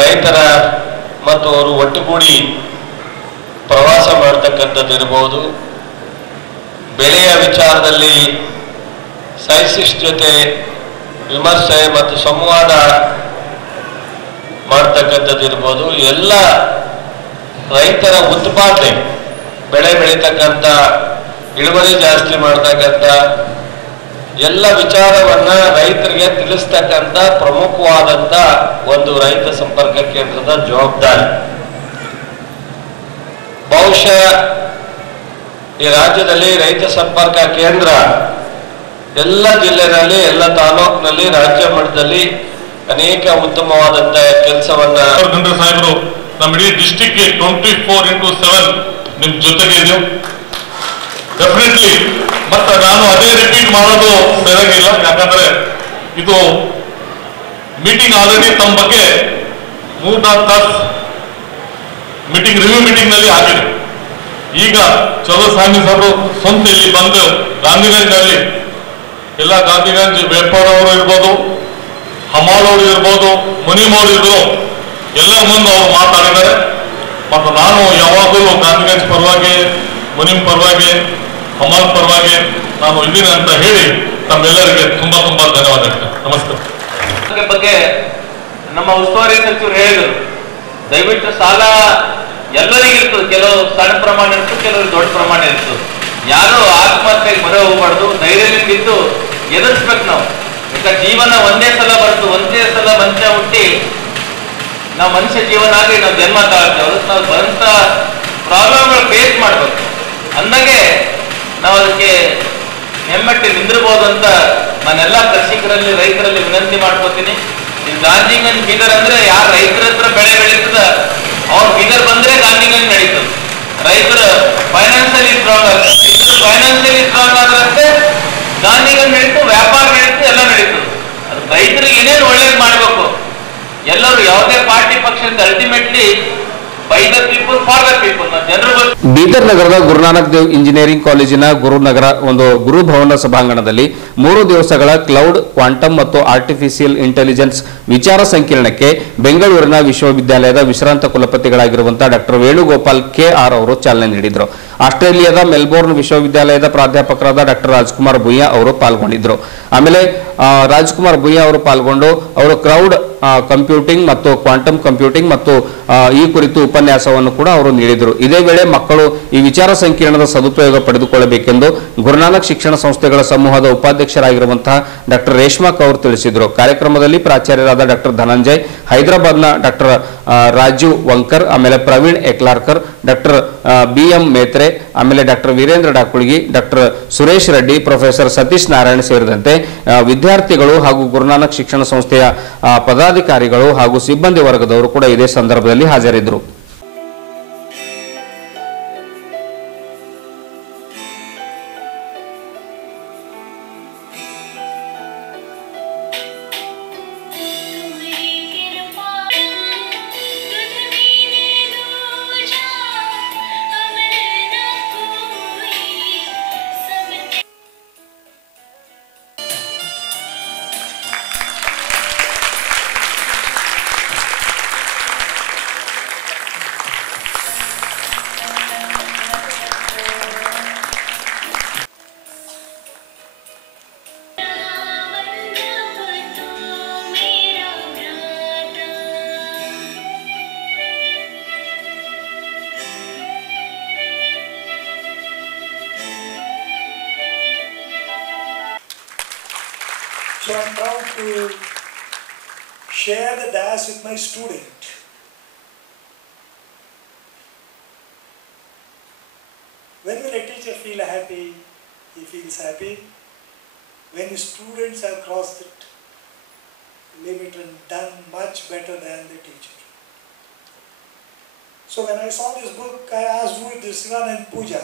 ರೈತರ ಮತ್ತು ಅವರು ಒಟ್ಟುಗೂಡಿ ಪ್ರವಾಸ ಮಾಡ್ತಕ್ಕಂಥದ್ದು ಇರ್ಬೋದು, ಬೆಳೆಯ ವಿಚಾರದಲ್ಲಿ ಸೈನ್ಸಿಸ್ಟ್ ಜೊತೆ ವಿಮರ್ಶೆ ಮತ್ತು ಸಂವಾದ ಮಾಡ್ತಕ್ಕಂಥದ್ದು ಇರ್ಬೋದು, ಎಲ್ಲ ರೈತರ ಉತ್ಪಾದನೆ, ಬೆಳೆ ಬೆಳೀತಕ್ಕಂಥ, ಇಳುವರಿ ಜಾಸ್ತಿ ಮಾಡ್ತಕ್ಕಂಥ ಎಲ್ಲ ವಿಚಾರವನ್ನ ರೈತರಿಗೆ ತಿಳಿಸ್ತಕ್ಕಂಥ ಪ್ರಮುಖವಾದಂಥ ಒಂದು ರೈತ ಸಂಪರ್ಕ ಕೇಂದ್ರದ ಜವಾಬ್ದಾರಿ. ಬಹುಶಃ ಈ ರಾಜ್ಯದಲ್ಲಿ ರೈತ ಸಂಪರ್ಕ ಕೇಂದ್ರ ಎಲ್ಲ ಜಿಲ್ಲೆಯಲ್ಲಿ, ಎಲ್ಲ ತಾಲೂಕಿನಲ್ಲಿ, ರಾಜ್ಯ ಮಟ್ಟದಲ್ಲಿ ಅನೇಕ ಉತ್ತಮವಾದಂತ ಕೆಲಸವನ್ನ ಸಾಹೇಬರು ನಮ್ಮ ಇಡೀ ಡಿಸ್ಟಿಕ್ಗೆ 24x7 ನಿಮ್ ಜೊತೆಗೆ ಇದೆಯೋ ಡೆಫಿನೆಟ್ಲಿ. ಮತ್ತೆ ನಾನು ಅದೇ ರಿಪೀಟ್ ಮಾಡೋದು ಸರಿಯಾಗಿಲ್ಲ, ಯಾಕಂದ್ರೆ ಇದು ಮೀಟಿಂಗ್ ಆಲ್ರೆಡಿ ತಮ್ಮ ಬಗ್ಗೆ 3-4 ತಾಸು ಮೀಟಿಂಗ್, ರಿವ್ಯೂ ಮೀಟಿಂಗ್ ನಲ್ಲಿ ಆಗಿದೆ. ಈಗ ಚಲೋಸ್ವಾಮಿ ಸಾಹೇಬರು ಸ್ವಂತ ಇಲ್ಲಿ ಬಂದು ಗಾಂಧಿಗಂಜ್ನಲ್ಲಿ ಎಲ್ಲ ಗಾಂಧಿಗಂಜ್ ವ್ಯಾಪಾರವರು ಇರ್ಬೋದು, ಹಮಾಳವರು ಇರ್ಬೋದು, ಮುನಿಮೋರು ಇದ್ರು, ಎಲ್ಲ ಮುಂದೆ ಅವರು ಮಾತಾಡಿದ್ದಾರೆ. ಮತ್ತು ನಾನು ಯಾವಾಗಲೂ ಗಾಂಧಿಗಂಜ್ ಪರವಾಗಿ, ಮುನಿಂ ಪರವಾಗಿ, ಹಮಾಲ್ ಪರವಾಗಿ ನಾನು ಇದ್ದೀನಿ ಅಂತ ಹೇಳಿ ತಮ್ಮೆಲ್ಲರಿಗೆ ತುಂಬಾ ತುಂಬಾ ಧನ್ಯವಾದಗಳು. ನಮಸ್ಕಾರ. ಬಗ್ಗೆ ನಮ್ಮ ಉಸ್ತುವಾರಿ ಸಚಿವರು ಹೇಳಿದರು, ದಯವಿಟ್ಟು ಸಾಲ ಎಲ್ಲರಿಗಿರ್ತದೆ, ಕೆಲವು ಸಣ್ಣ ಪ್ರಮಾಣ ಇರ್ತದೆ, ಕೆಲವರು ದೊಡ್ಡ ಪ್ರಮಾಣ ಇರ್ತದೆ. ಯಾರು ಆತ್ಮಹತ್ಯೆಗೆ ಮೊರೆ ಹೋಗ್ಬಾರ್ದು, ಧೈರ್ಯದಿಂದ ಇದ್ದು ಎದುರಿಸ್ಬೇಕು ನಾವು. ಈಗ ಜೀವನ ಒಂದೇ ಸಲ ಬರ್ತು, ಒಂದೇ ಸಲ ಮನುಷ್ಯ ಹುಟ್ಟಿ ನಾವು ಮನುಷ್ಯ ಜೀವನ ಆಗಿ ನಾವು ಜನ್ಮ ತಾಳ್ತೇವೆ. ನಾವು ಬರಂತ ಪ್ರಾಬ್ಲಮ್ಗಳು ಫೇಸ್ ಮಾಡ್ಬೇಕು, ಅಂದಾಗೆ ನಾವು ಅದಕ್ಕೆ ಹೆಮ್ಮಟ್ಟಿ ನಿಂದಿರ್ಬೋದು ಅಂತ ನಾನೆಲ್ಲ ಕೃಷಿಕರಲ್ಲಿ, ರೈತರಲ್ಲಿ ವಿನಂತಿ ಮಾಡ್ಕೋತೀನಿ. ಈ ಗಾಂಧಿಗಂಜ್ ಬೀದರ್ ಅಂದ್ರೆ ಯಾರು ರೈತರ ಹತ್ರ ಬೆಳೆ ಬೆಳೀತದ ಅವ್ರು ಬೀದರ್ ಬಂದ್ರೆ ಗಾಂಧಿಗಂಜ್ ನಡೀತದೆ. ರೈತರು ಫೈನಾನ್ಸಿಯಲಿ ಸ್ಟ್ರಾಂಗ್ ಆಗ್ತದೆ, ಫೈನಾನ್ಸಿಯಲಿ ಸ್ಟ್ರಾಂಗ್ ಆದ್ರಂತೆ ಗಾಂಧಿಗಂಜ್ ನಡೀತು, ವ್ಯಾಪಾರ ನಡೀತು, ಎಲ್ಲ ನಡೀತದೆ. ಅದು ರೈತರಿಗೆ ಏನೇನು ಒಳ್ಳೇದು ಮಾಡಬೇಕು, ಎಲ್ಲರೂ ಯಾವುದೇ ಪಾರ್ಟಿ ಪಕ್ಷದ ultimately by the people for the people. ಜನರು ಬೀದರ್ ನಗರದ ಗುರುನಾನಕ್ ದೇವ್ ಇಂಜಿನಿಯರಿಂಗ್ ಕಾಲೇಜಿನ ಗುರುನಗರ ಒಂದು ಗುರುಭವನ ಸಭಾಂಗಣದಲ್ಲಿ 3 ದಿವಸಗಳ ಕ್ಲೌಡ್, ಕ್ವಾಂಟಮ್ ಮತ್ತು ಆರ್ಟಿಫಿಷಿಯಲ್ ಇಂಟೆಲಿಜೆನ್ಸ್ ವಿಚಾರ ಸಂಕಿರಣಕ್ಕೆ ಬೆಂಗಳೂರಿನ ವಿಶ್ವವಿದ್ಯಾಲಯದ ವಿಶ್ರಾಂತ ಕುಲಪತಿಗಳಾಗಿರುವಂತಹ ಡಾಕ್ಟರ್ ವೇಣುಗೋಪಾಲ್ KR ಅವರು ಚಾಲನೆ ನೀಡಿದರು. ಆಸ್ಟ್ರೇಲಿಯಾದ ಮೆಲ್ಬೋರ್ನ್ ವಿಶ್ವವಿದ್ಯಾಲಯದ ಪ್ರಾಧ್ಯಾಪಕರಾದ ಡಾಕ್ಟರ್ ರಾಜ್ಕುಮಾರ್ ಭುಯ್ಯಾ ಅವರು ಪಾಲ್ಗೊಂಡಿದ್ದರು. ಆಮೇಲೆ ರಾಜ್ಕುಮಾರ್ ಭುಯ್ಯಾ ಅವರು ಪಾಲ್ಗೊಂಡು ಅವರು ಕ್ಲೌಡ್ ಕಂಪ್ಯೂಟಿಂಗ್ ಮತ್ತು ಕ್ವಾಂಟಮ್ ಕಂಪ್ಯೂಟಿಂಗ್ ಮತ್ತು ಈ ಕುರಿತು ಉಪನ್ಯಾಸವನ್ನು ಕೂಡ ಅವರು ನೀಡಿದರು. ಇದೇ ವೇಳೆ ಮಕ್ಕಳು ಈ ವಿಚಾರ ಸಂಕಿರಣದ ಸದುಪಯೋಗ ಪಡೆದುಕೊಳ್ಳಬೇಕೆಂದು ಗುರುನಾನಕ್ ಶಿಕ್ಷಣ ಸಂಸ್ಥೆಗಳ ಸಮೂಹದ ಉಪಾಧ್ಯಕ್ಷರಾಗಿರುವಂತಹ ಡಾಕ್ಟರ್ ರೇಷ್ಮಾ ಕೌರ್ ತಿಳಿಸಿದರು. ಕಾರ್ಯಕ್ರಮದಲ್ಲಿ ಪ್ರಾಚಾರ್ಯರಾದ ಡಾಕ್ಟರ್ ಧನಂಜಯ್, ಹೈದರಾಬಾದ್ನ ಡಾಕ್ಟರ್ ರಾಜೀವ್ ವಂಕರ್, ಆಮೇಲೆ ಪ್ರವೀಣ್ ಎಕ್ಲಾರ್ಕರ್, ಡಾಕ್ಟರ್ BM ಮೇತ್ರೆ, ಆಮೇಲೆ doctor Veerendra Dakulgi, doctor Suresh Reddy, professor Satish Narayan ಸೇರಿದಂತೆ ವಿದ್ಯಾರ್ಥಿಗಳು ಹಾಗೂ ಗುರುನಾನಕ್ ಶಿಕ್ಷಣ ಸಂಸ್ಥೆಯ ಪದಾಧಿಕಾರಿಗಳು ಹಾಗೂ ಸಿಬ್ಬಂದಿ ವರ್ಗದವರು ಕೂಡ ಇದೇ ಸಂದರ್ಭದಲ್ಲಿ ಹಾಜರಿದ್ದರು. So I'm proud to share the dais with my student. When will a teacher feel happy? He feels happy when his students have crossed it limit and done much better than the teacher. So when I saw this book, I asked who is this Sivanand Puja.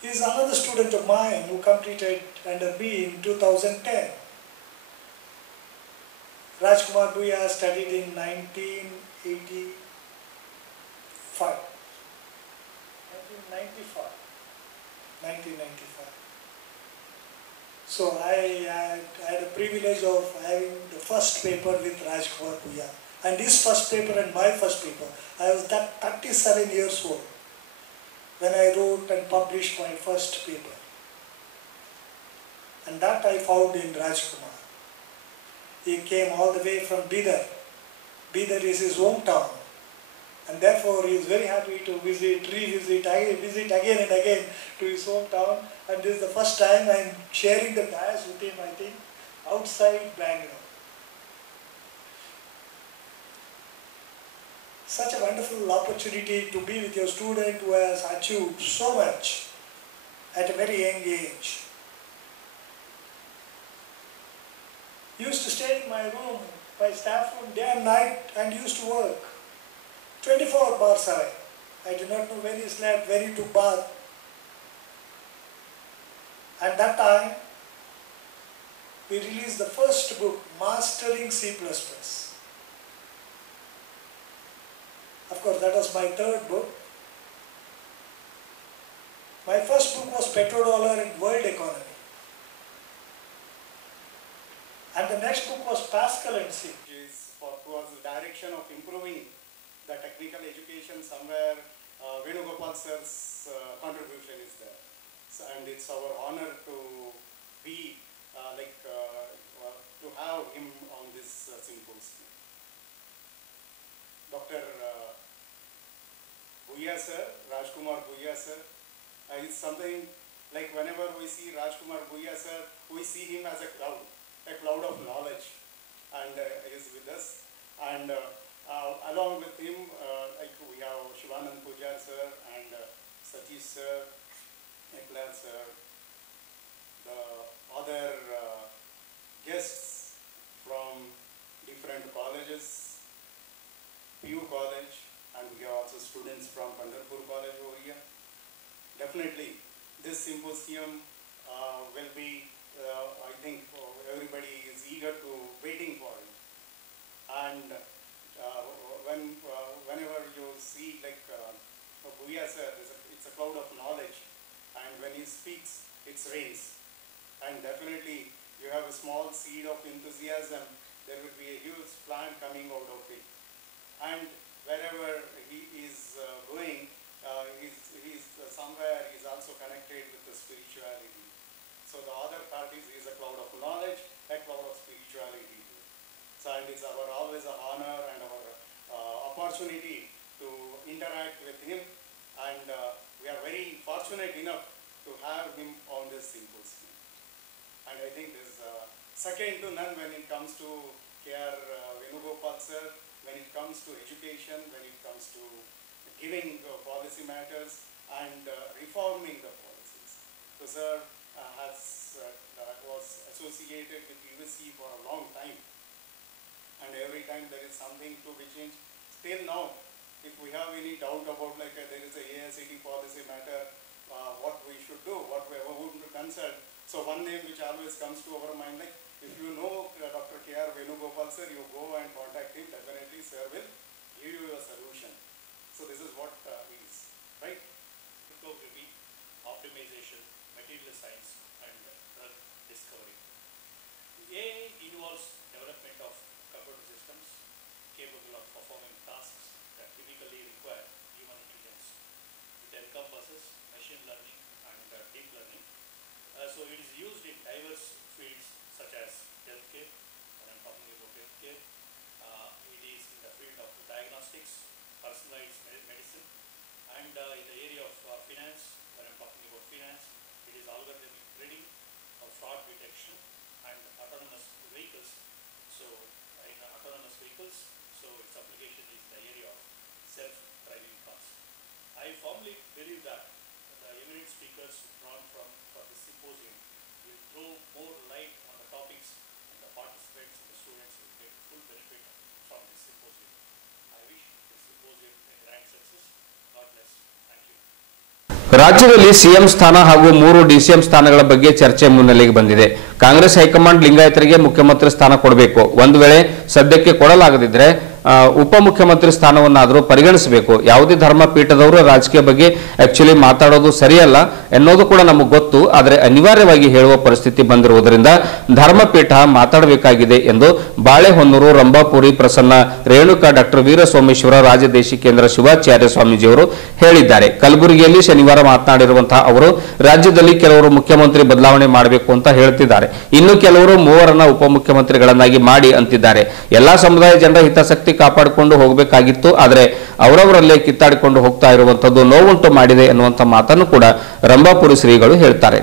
He is another student of mine who completed under me in 2010. Rajkumar Bhuya studied in 1985. 1995. So I had a privilege of having the first paper with Rajkumar Bhuya. And his first paper and my first paper. I was 37 years old when I wrote and published my first paper. And that I found in Rajkumar. He came all the way from Bidar. Bidar is his hometown. And therefore he is very happy to visit again and again to his hometown. And this is the first time I am sharing the dais with him, I think, outside Bangalore. Such a wonderful opportunity to be with your student who has achieved so much at a very young age. Used to stay in my room, my staff room, day and night, and used to work 24/7. I do not know when he slept, when he took bath. At that time, we released the first book, Mastering C++. Of course, that was my third book. My first book was Petrodollar and World Economy. And the next book was Pascal and C. Towards the direction of improving the technical education. Somewhere Venugopal sir's contribution is there. So, and it's our honor to be to have him on this symposium. Dr. Bhuya sir, Rajkumar Bhuya sir, is something like whenever we see Rajkumar Bhuya sir, we see him as a cloud of knowledge, and he is with us. And along with him, we have Sivanand Puja sir and Satish sir, Eklar sir, the other guests from different colleges, PU College, and we have also students from Pandharpur College over here. Definitely, this symposium will be, I think everybody is eager to waiting for it. And whenever you see Bhuya sir, it's a cloud of knowledge, and when he speaks, it rains. And definitely, you have a small seed of enthusiasm, there will be a huge plant coming out of it. And wherever he is going, he's somewhere he's also connected with the spirituality. So the other part is a cloud of knowledge, a cloud of spirituality. So it's always an honor and our opportunity to interact with him, and we are very fortunate enough to have him on this symposium. And I think this is second to none when it comes to K.R. Venugopal sir, when it comes to education, when it comes to giving policy matters and reforming the policies. So sir was associated with USC for a long time, and every time there is something to be changed. Still now, if we have any doubt about there is a AICT policy matter, what we should do, what we would consult. So one name which always comes to our mind, if you know Dr. K.R. Venugopal sir, you go and contact him, definitely sir will give you a solution. So this is what is, right? Cryptography, optimization, material science, and drug discovery. AI involves development of computer systems capable of performing tasks that typically require human intelligence. It encompasses machine learning and deep learning. So it is used in diverse fields such as healthcare, when I'm talking about healthcare. It is in the field of diagnostics, personalized medicine, and in the area of finance, when I'm talking about finance, it is algorithmic trading, fraud detection, and autonomous vehicles. So in autonomous vehicles, so its application is in the area of self-driving cars. I firmly believe that the eminent speakers drawn for this symposium will throw more light on the topics, and the participants and the students will get full benefit from this symposium. I wish this symposium a grand success. God bless. Thank you. ರಾಜ್ಯದಲ್ಲಿ CM ಸ್ಥಾನ ಹಾಗೂ 3 DCM ಸ್ಥಾನಗಳ ಬಗ್ಗೆ ಚರ್ಚೆ ಮುನ್ನೆಲೆಗೆ ಬಂದಿದೆ. Congress high command ಲಿಂಗಾಯತರಿಗೆ ಮುಖ್ಯಮಂತ್ರಿ ಸ್ಥಾನ ಕೊಡಬೇಕು, ಒಂದು ವೇಳೆ ಸದ್ಯಕ್ಕೆ ಕೊಡಲಾಗದಿದ್ದರೆ ಉಪಮುಖ್ಯಮಂತ್ರಿ ಸ್ಥಾನವನ್ನಾದರೂ ಪರಿಗಣಿಸಬೇಕು. ಯಾವುದೇ ಧರ್ಮ ಪೀಠದವರು ರಾಜಕೀಯ ಬಗ್ಗೆ ಆಕ್ಚುಲಿ ಮಾತಾಡೋದು ಸರಿಯಲ್ಲ ಎನ್ನುವುದು ಕೂಡ ನಮಗೆ ಗೊತ್ತು, ಆದರೆ ಅನಿವಾರ್ಯವಾಗಿ ಹೇಳುವ ಪರಿಸ್ಥಿತಿ ಬಂದಿರುವುದರಿಂದ ಧರ್ಮಪೀಠ ಮಾತಾಡಬೇಕಾಗಿದೆ ಎಂದು ಬಾಳೆಹೊನ್ನೂರು ರಂಭಾಪುರಿ ಪ್ರಸನ್ನ ರೇಣುಕಾ ಡಾಕ್ಟರ್ ವೀರಸೋಮೇಶ್ವರ ರಾಜದೇಶಿಕೇಂದ್ರ ಶಿವಾಚಾರ್ಯ ಸ್ವಾಮೀಜಿಯವರು ಹೇಳಿದ್ದಾರೆ. ಕಲಬುರಗಿಯಲ್ಲಿ ಶನಿವಾರ ಮಾತನಾಡಿರುವಂತಹ ಅವರು ರಾಜ್ಯದಲ್ಲಿ ಕೆಲವರು ಮುಖ್ಯಮಂತ್ರಿ ಬದಲಾವಣೆ ಮಾಡಬೇಕು ಅಂತ ಹೇಳ್ತಿದ್ದಾರೆ, ಇನ್ನು ಕೆಲವರು 3 ಉಪಮುಖ್ಯಮಂತ್ರಿಗಳನ್ನಾಗಿ ಮಾಡಿ ಅಂತಿದ್ದಾರೆ. ಎಲ್ಲಾ ಸಮುದಾಯ ಜನರ ಹಿತಾಸಕ್ತಿ ಕಾಪಾಡಿಕೊಂಡು ಹೋಗಬೇಕಾಗಿತ್ತು, ಆದರೆ ಅವರವರಲ್ಲೇ ಕಿತ್ತಾಡಿಕೊಂಡು ಹೋಗ್ತಾ ಇರುವಂತದ್ದು ನೋವುಂಟು ಮಾಡಿದೆ ಎನ್ನುವಂತ ಮಾತನ್ನು ಕೂಡ ರಂಭಾಪುರಿ ಶ್ರೀಗಳು ಹೇಳ್ತಾರೆ.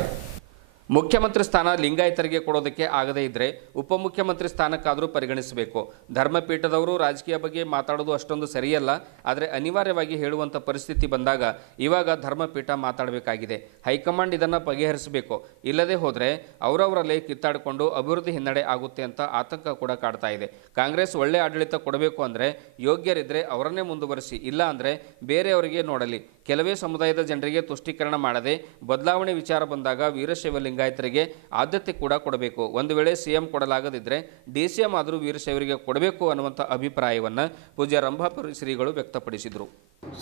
ಮುಖ್ಯಮಂತ್ರಿ ಸ್ಥಾನ ಲಿಂಗಾಯತರಿಗೆ ಕೊಡೋದಕ್ಕೆ ಆಗದೇ ಇದ್ರೆ ಉಪಮುಖ್ಯಮಂತ್ರಿ ಸ್ಥಾನಕ್ಕಾದರೂ ಪರಿಗಣಿಸಬೇಕು. ಧರ್ಮಪೀಠದವರು ರಾಜಕೀಯ ಬಗ್ಗೆ ಮಾತಾಡೋದು ಅಷ್ಟೊಂದು ಸರಿಯಲ್ಲ, ಆದರೆ ಅನಿವಾರ್ಯವಾಗಿ ಹೇಳುವಂಥ ಪರಿಸ್ಥಿತಿ ಬಂದಾಗ ಇವಾಗ ಧರ್ಮಪೀಠ ಮಾತಾಡಬೇಕಾಗಿದೆ. ಹೈಕಮಾಂಡ್ ಇದನ್ನು ಬಗೆಹರಿಸಬೇಕು, ಇಲ್ಲದೆ ಹೋದರೆ ಅವರವರಲ್ಲೇ ಕಿತ್ತಾಡಿಕೊಂಡು ಅಭಿವೃದ್ಧಿ ಹಿನ್ನಡೆ ಆಗುತ್ತೆ ಅಂತ ಆತಂಕ ಕೂಡ ಕಾಡ್ತಾ ಇದೆ. ಕಾಂಗ್ರೆಸ್ ಒಳ್ಳೆ ಆಡಳಿತ ಕೊಡಬೇಕು ಅಂದರೆ ಯೋಗ್ಯರಿದ್ರೆ ಅವರನ್ನೇ ಮುಂದುವರಿಸಿ, ಇಲ್ಲ ಅಂದರೆ ಬೇರೆಯವರಿಗೆ ನೋಡಲಿ. ಕೆಲವೇ ಸಮುದಾಯದ ಜನರಿಗೆ ತುಷ್ಟೀಕರಣ ಮಾಡದೆ ಬದಲಾವಣೆ ವಿಚಾರ ಬಂದಾಗ ವೀರಶೈವ ಲಿಂಗಾಯತರಿಗೆ ಆದ್ಯತೆ ಕೂಡ ಕೊಡಬೇಕು. ಒಂದು ವೇಳೆ ಸಿಎಂ ಕೊಡಲಾಗದಿದ್ದರೆ ಡಿಸಿಎಂ ಆದರೂ ವೀರಶೈವರಿಗೆ ಕೊಡಬೇಕು ಅನ್ನುವಂಥ ಅಭಿಪ್ರಾಯವನ್ನು ಪೂಜ್ಯ ರಂಭಾಪುರಿ ಶ್ರೀಗಳು ವ್ಯಕ್ತಪಡಿಸಿದರು.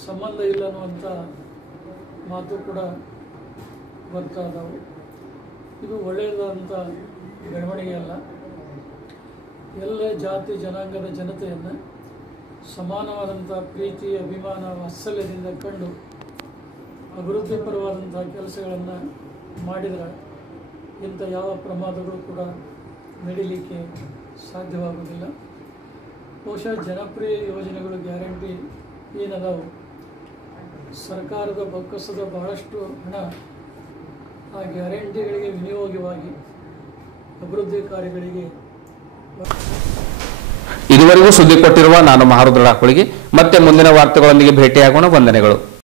ಸಂಬಂಧ ಇಲ್ಲ ಅನ್ನುವಂಥ ಮಾತು ಕೂಡ ಬರ್ತಾ ಇದ್ದಾವೆ. ಇದು ಒಳ್ಳೆಯದಾದಂಥ ಬೆಳವಣಿಗೆ ಅಲ್ಲ. ಎಲ್ಲ ಜಾತಿ ಜನಾಂಗದ ಜನತೆಯನ್ನು ಸಮಾನವಾದಂಥ ಪ್ರೀತಿ, ಅಭಿಮಾನ, ವಾತ್ಸಲ್ಯದಿಂದ ಕಂಡು ಅಭಿವೃದ್ಧಿ ಪರವಾದಂಥ ಕೆಲಸಗಳನ್ನು ಮಾಡಿದರೆ ಇಂಥ ಯಾವ ಪ್ರಮಾದಗಳು ಕೂಡ ನಡೀಲಿಕ್ಕೆ ಸಾಧ್ಯವಾಗುವುದಿಲ್ಲ. ಬಹುಶಃ ಜನಪ್ರಿಯ ಯೋಜನೆಗಳು ಗ್ಯಾರಂಟಿ ಏನದಾವು, ಸರ್ಕಾರದ ಬೊಕ್ಕಸದ ಬಹಳಷ್ಟು ಹಣ ಆ ಗ್ಯಾರಂಟಿಗಳಿಗೆ ವಿನಿಯೋಗವಾಗಿ ಅಭಿವೃದ್ಧಿ ಕಾರ್ಯಗಳಿಗೆ. ಇದುವರೆಗೂ ಸುದ್ದಿ ಕೊಟ್ಟಿರುವ ನಾನು ಮಹಾರುದ್ರ ಡಾಕುಳಿಗೆ. ಮತ್ತೆ ಮುಂದಿನ ವಾರ್ತೆಗಳೊಂದಿಗೆ ಭೇಟಿಯಾಗೋಣ. ವಂದನೆಗಳು.